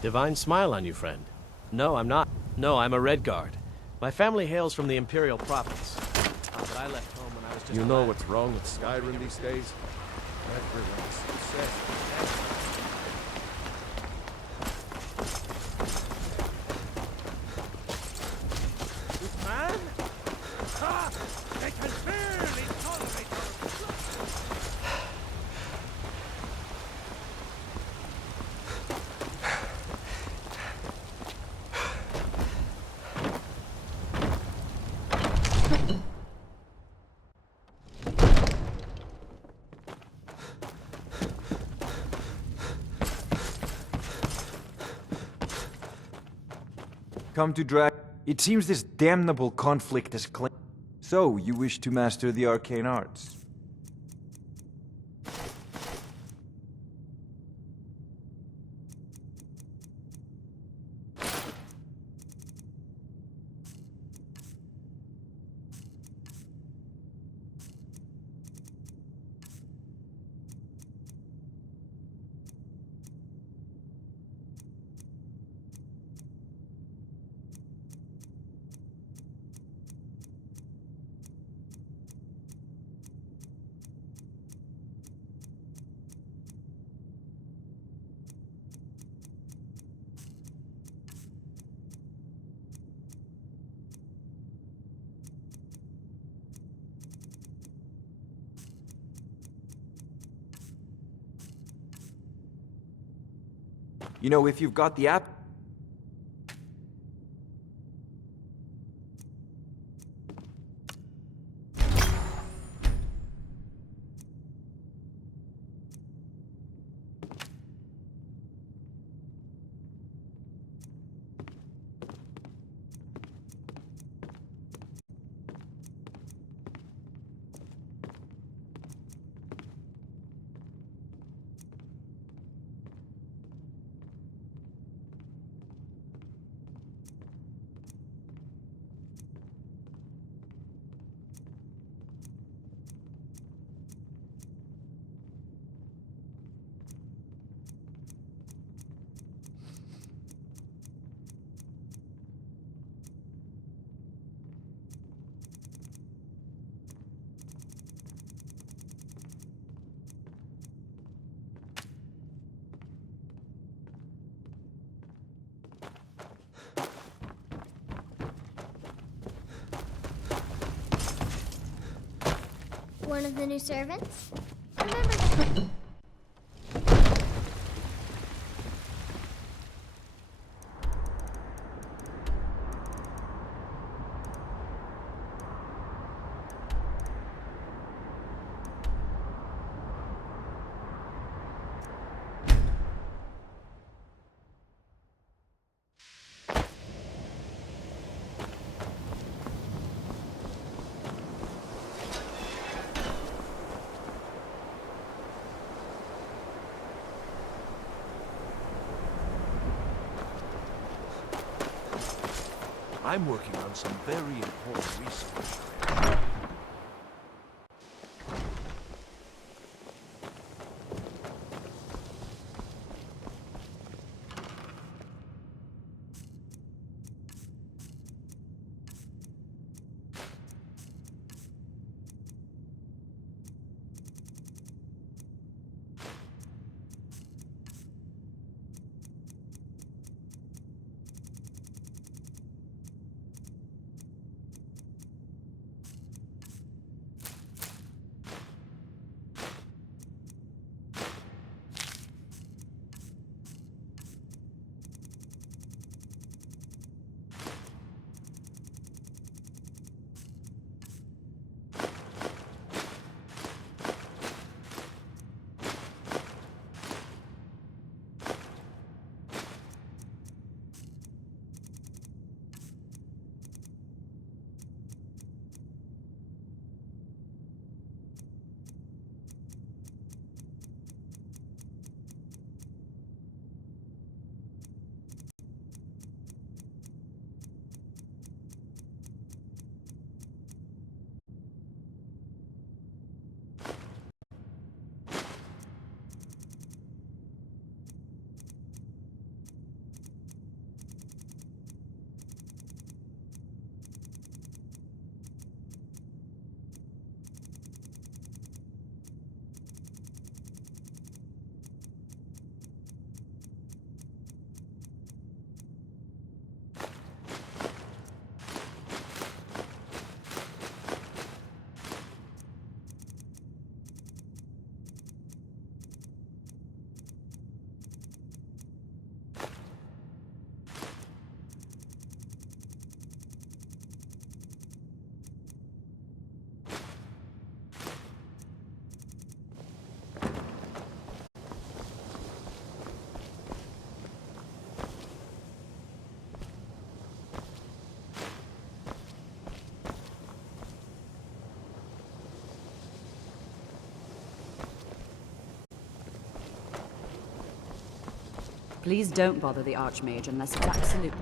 Divine smile on you, friend. No, I'm not. No, I'm a Red Guard. My family hails from the Imperial province. But I left home when I was just... You know what's wrong with Skyrim these days? Everyone's obsessed. This man? Ah! They can barely tolerate our... Come to drag. It seems this damnable conflict has claimed. So, you wish to master the arcane arts? You know, if you've got the app... One of the new servants? Remember... I'm working on some very important research. Please don't bother the Archmage unless it's absolute.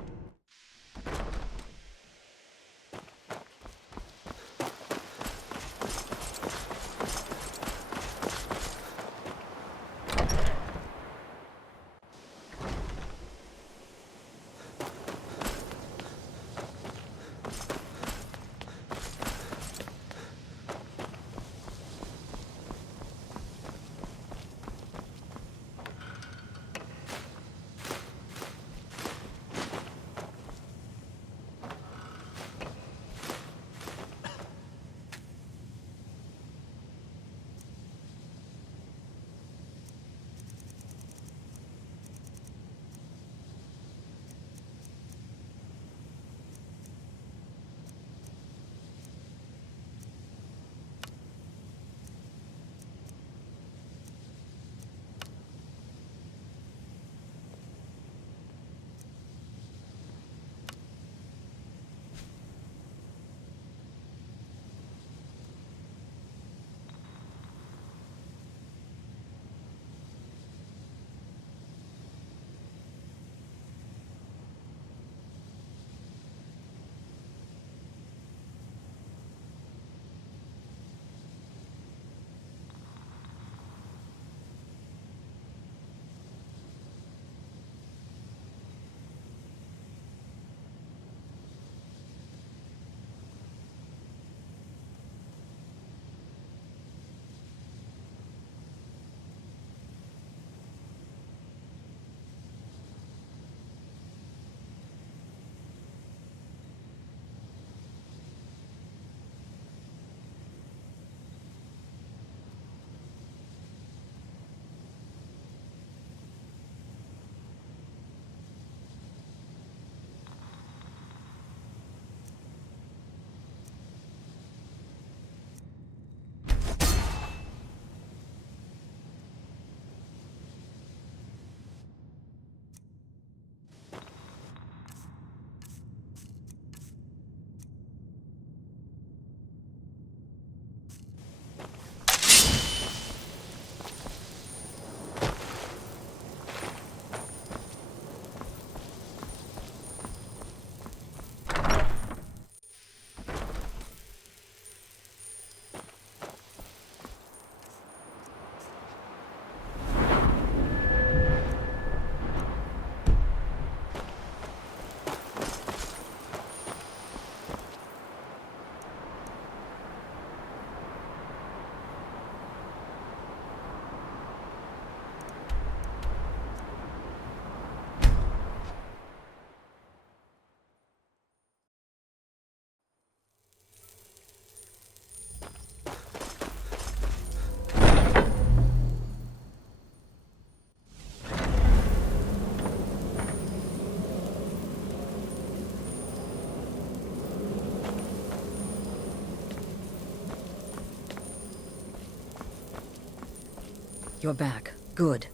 You're back. Good.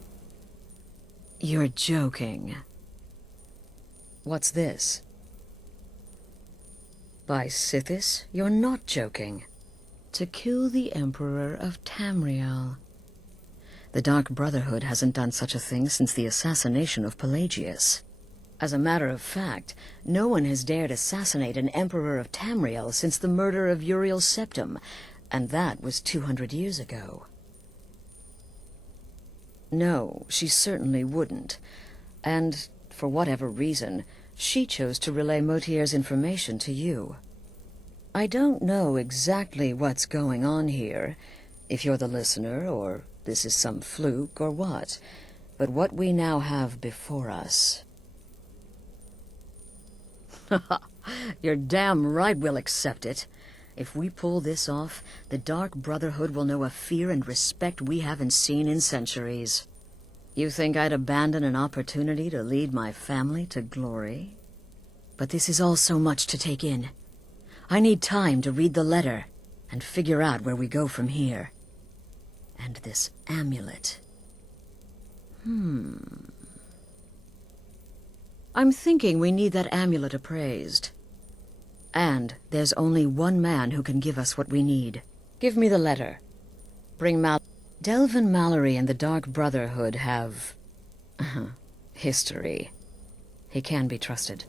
You're joking. What's this? By Sithis, you're not joking. To kill the Emperor of Tamriel. The Dark Brotherhood hasn't done such a thing since the assassination of Pelagius. As a matter of fact, no one has dared assassinate an Emperor of Tamriel since the murder of Uriel Septim, and that was 200 years ago. No, she certainly wouldn't. And, for whatever reason, she chose to relay Motier's information to you. I don't know exactly what's going on here, if you're the listener, or this is some fluke, or what. But what we now have before us... You're damn right we'll accept it. If we pull this off, the Dark Brotherhood will know a fear and respect we haven't seen in centuries. You think I'd abandon an opportunity to lead my family to glory? But this is all so much to take in. I need time to read the letter and figure out where we go from here. And this amulet. I'm thinking we need that amulet appraised. And there's only one man who can give us what we need. Give me the letter. Bring Delvin Mallory and the Dark Brotherhood have... history. He can be trusted.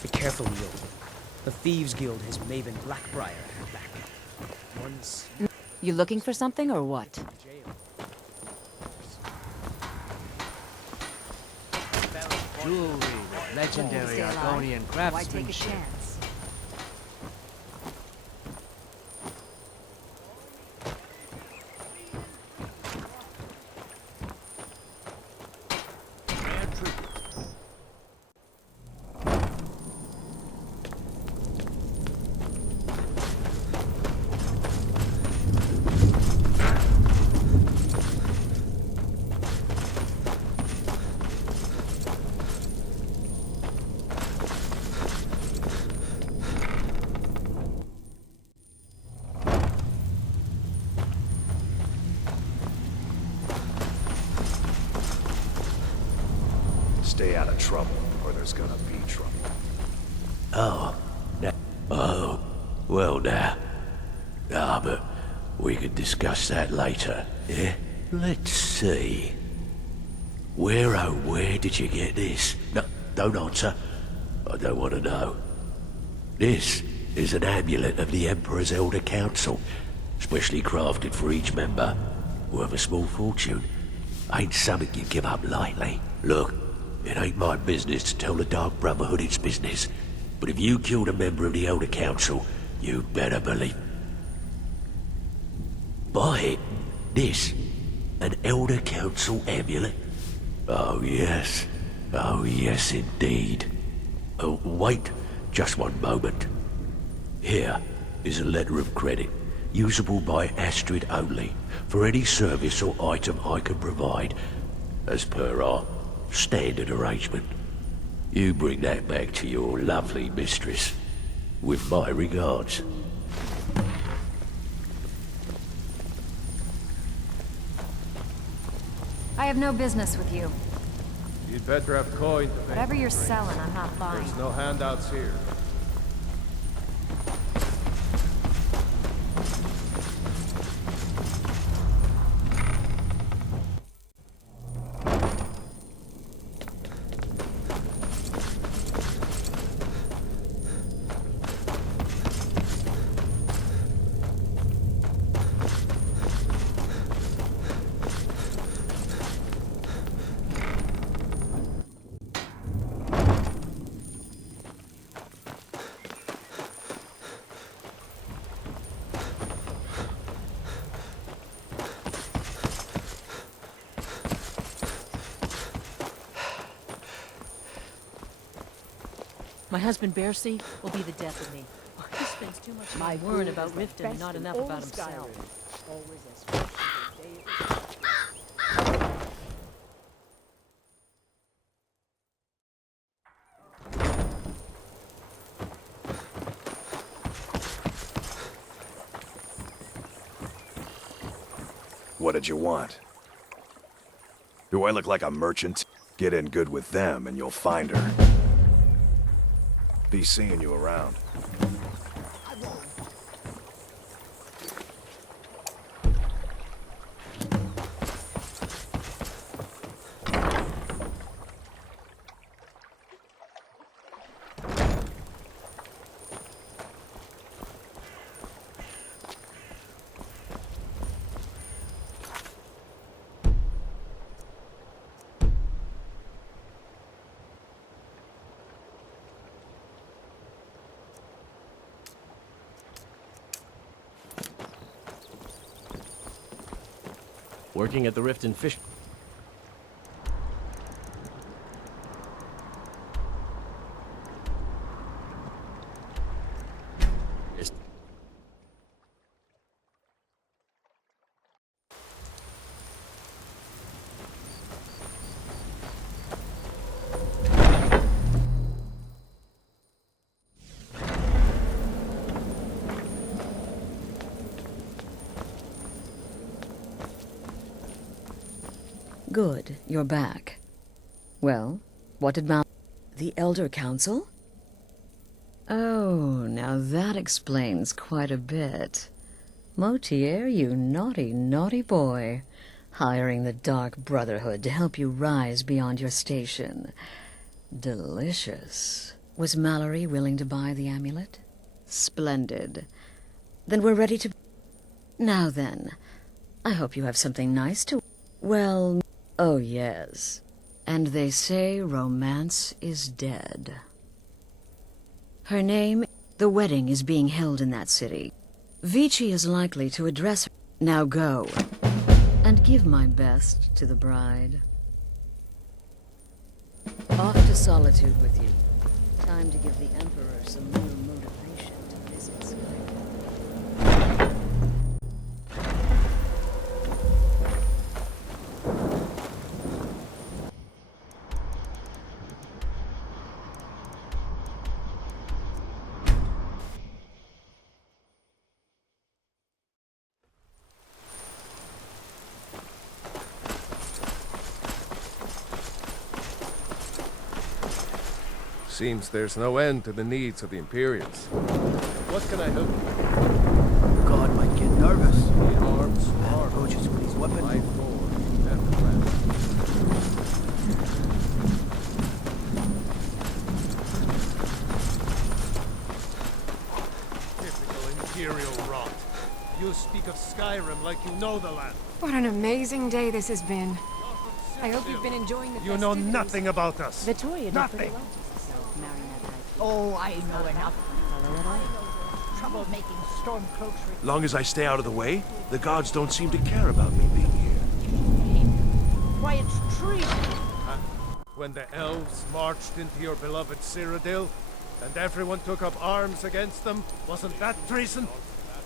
Be careful, Yo. The Thieves Guild has Maven Blackbriar at her back. Once... You looking for something or what? Jewelry with legendary Argonian Why take a craftsmanship. chance? Stay out of trouble, or there's gonna be trouble. Oh, well now. But we can discuss that later, yeah? Let's see. Where did you get this? No, don't answer. I don't want to know. This is an amulet of the Emperor's Elder Council, specially crafted for each member, worth a small fortune. Ain't something you give up lightly. Look, it ain't my business to tell the Dark Brotherhood its business, but if you killed a member of the Elder Council, you better believe... Buy it. This, an Elder Council amulet? Oh yes indeed. Oh, wait, just one moment. Here is a letter of credit, usable by Astrid only, for any service or item I can provide, as per our standard arrangement. You bring that back to your lovely mistress, with my regards. I have no business with you. You'd better have coin to pay. Whatever you're selling, I'm not buying. There's no handouts here. My husband Bercy will be the death of me. He spends too much time worrying about Riften and not enough about himself. Always as fresh as the day it was. What did you want? Do I look like a merchant? Get in good with them and you'll find her. Be seeing you around. Working at the Riften Fish... Good, you're back. Well, what did The Elder Council? Oh, now that explains quite a bit. Motier, you naughty, naughty boy. Hiring the Dark Brotherhood to help you rise beyond your station. Delicious. Was Mallory willing to buy the amulet? Splendid. Then we're ready to... Now then, I hope you have something nice to... Well... Oh, yes. And they say romance is dead. Her name... The wedding is being held in that city. Vici is likely to address her. Now go. And give my best to the bride. Off to solitude with you. Time to give the Emperor some new motivation to visit Skyrim. Seems there's no end to the needs of the Imperials. What can I help you? God might get nervous. The arms, approaches with his weapon. I forward and left. Typical Imperial rot. You speak of Skyrim like you know the land. What an amazing day this has been. I hope you've been enjoying the You know festivities. nothing about us. Vittoria Nothing. Oh, I know enough. Trouble-making stormcloaks. Long as I stay out of the way, the gods don't seem to care about me being here. Why, it's treason. When the elves marched into your beloved Cyrodiil, and everyone took up arms against them, wasn't that treason?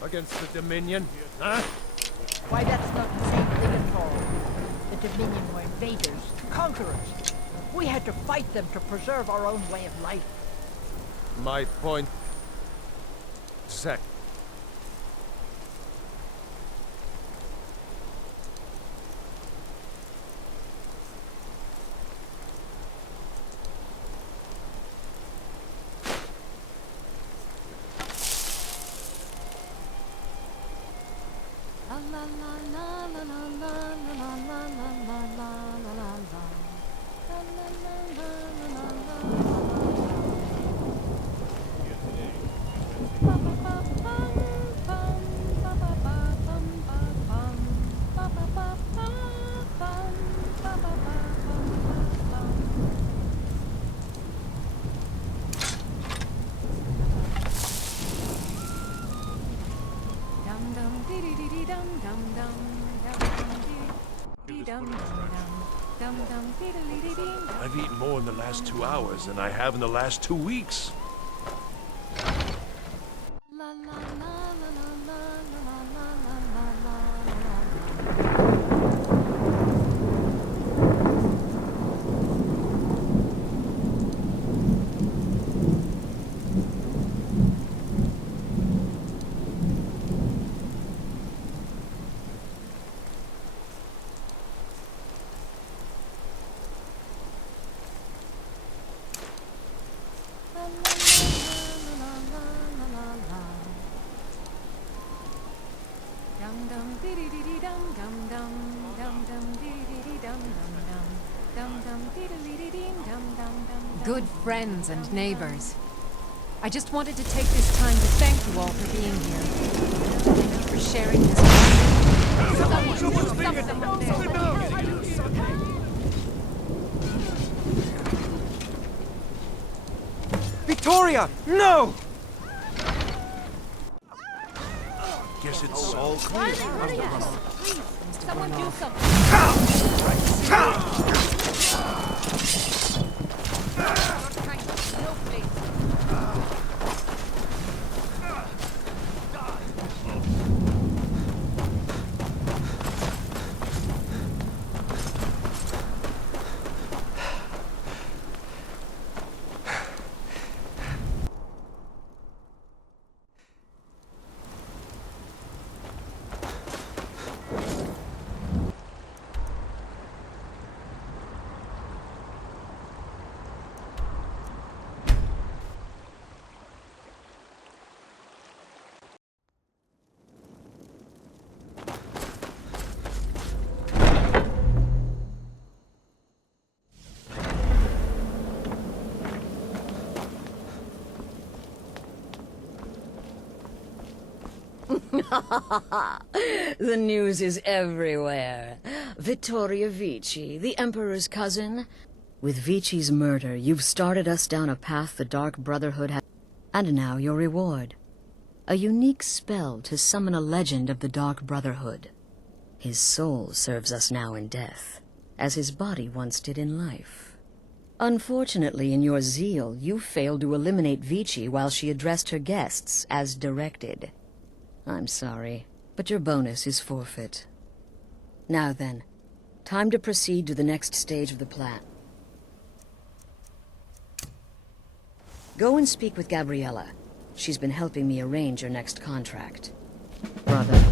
Against the Dominion, huh? Why, that's not the same thing at all. The Dominion were invaders, conquerors. We had to fight them to preserve our own way of life. My point... Sec. I've eaten more in the last 2 hours than I have in the last 2 weeks. Good friends and neighbors. I just wanted to take this time to thank you all for being here. Thank you for sharing this Victoria! No! Guess it's all clear. Someone do something. The news is everywhere. Vittoria Vici, the Emperor's cousin. With Vici's murder, you've started us down a path the Dark Brotherhood has... And now your reward. A unique spell to summon a legend of the Dark Brotherhood. His soul serves us now in death, as his body once did in life. Unfortunately, in your zeal, you failed to eliminate Vici while she addressed her guests as directed. I'm sorry, but your bonus is forfeit. Now then, time to proceed to the next stage of the plan. Go and speak with Gabriella. She's been helping me arrange your next contract. Brother,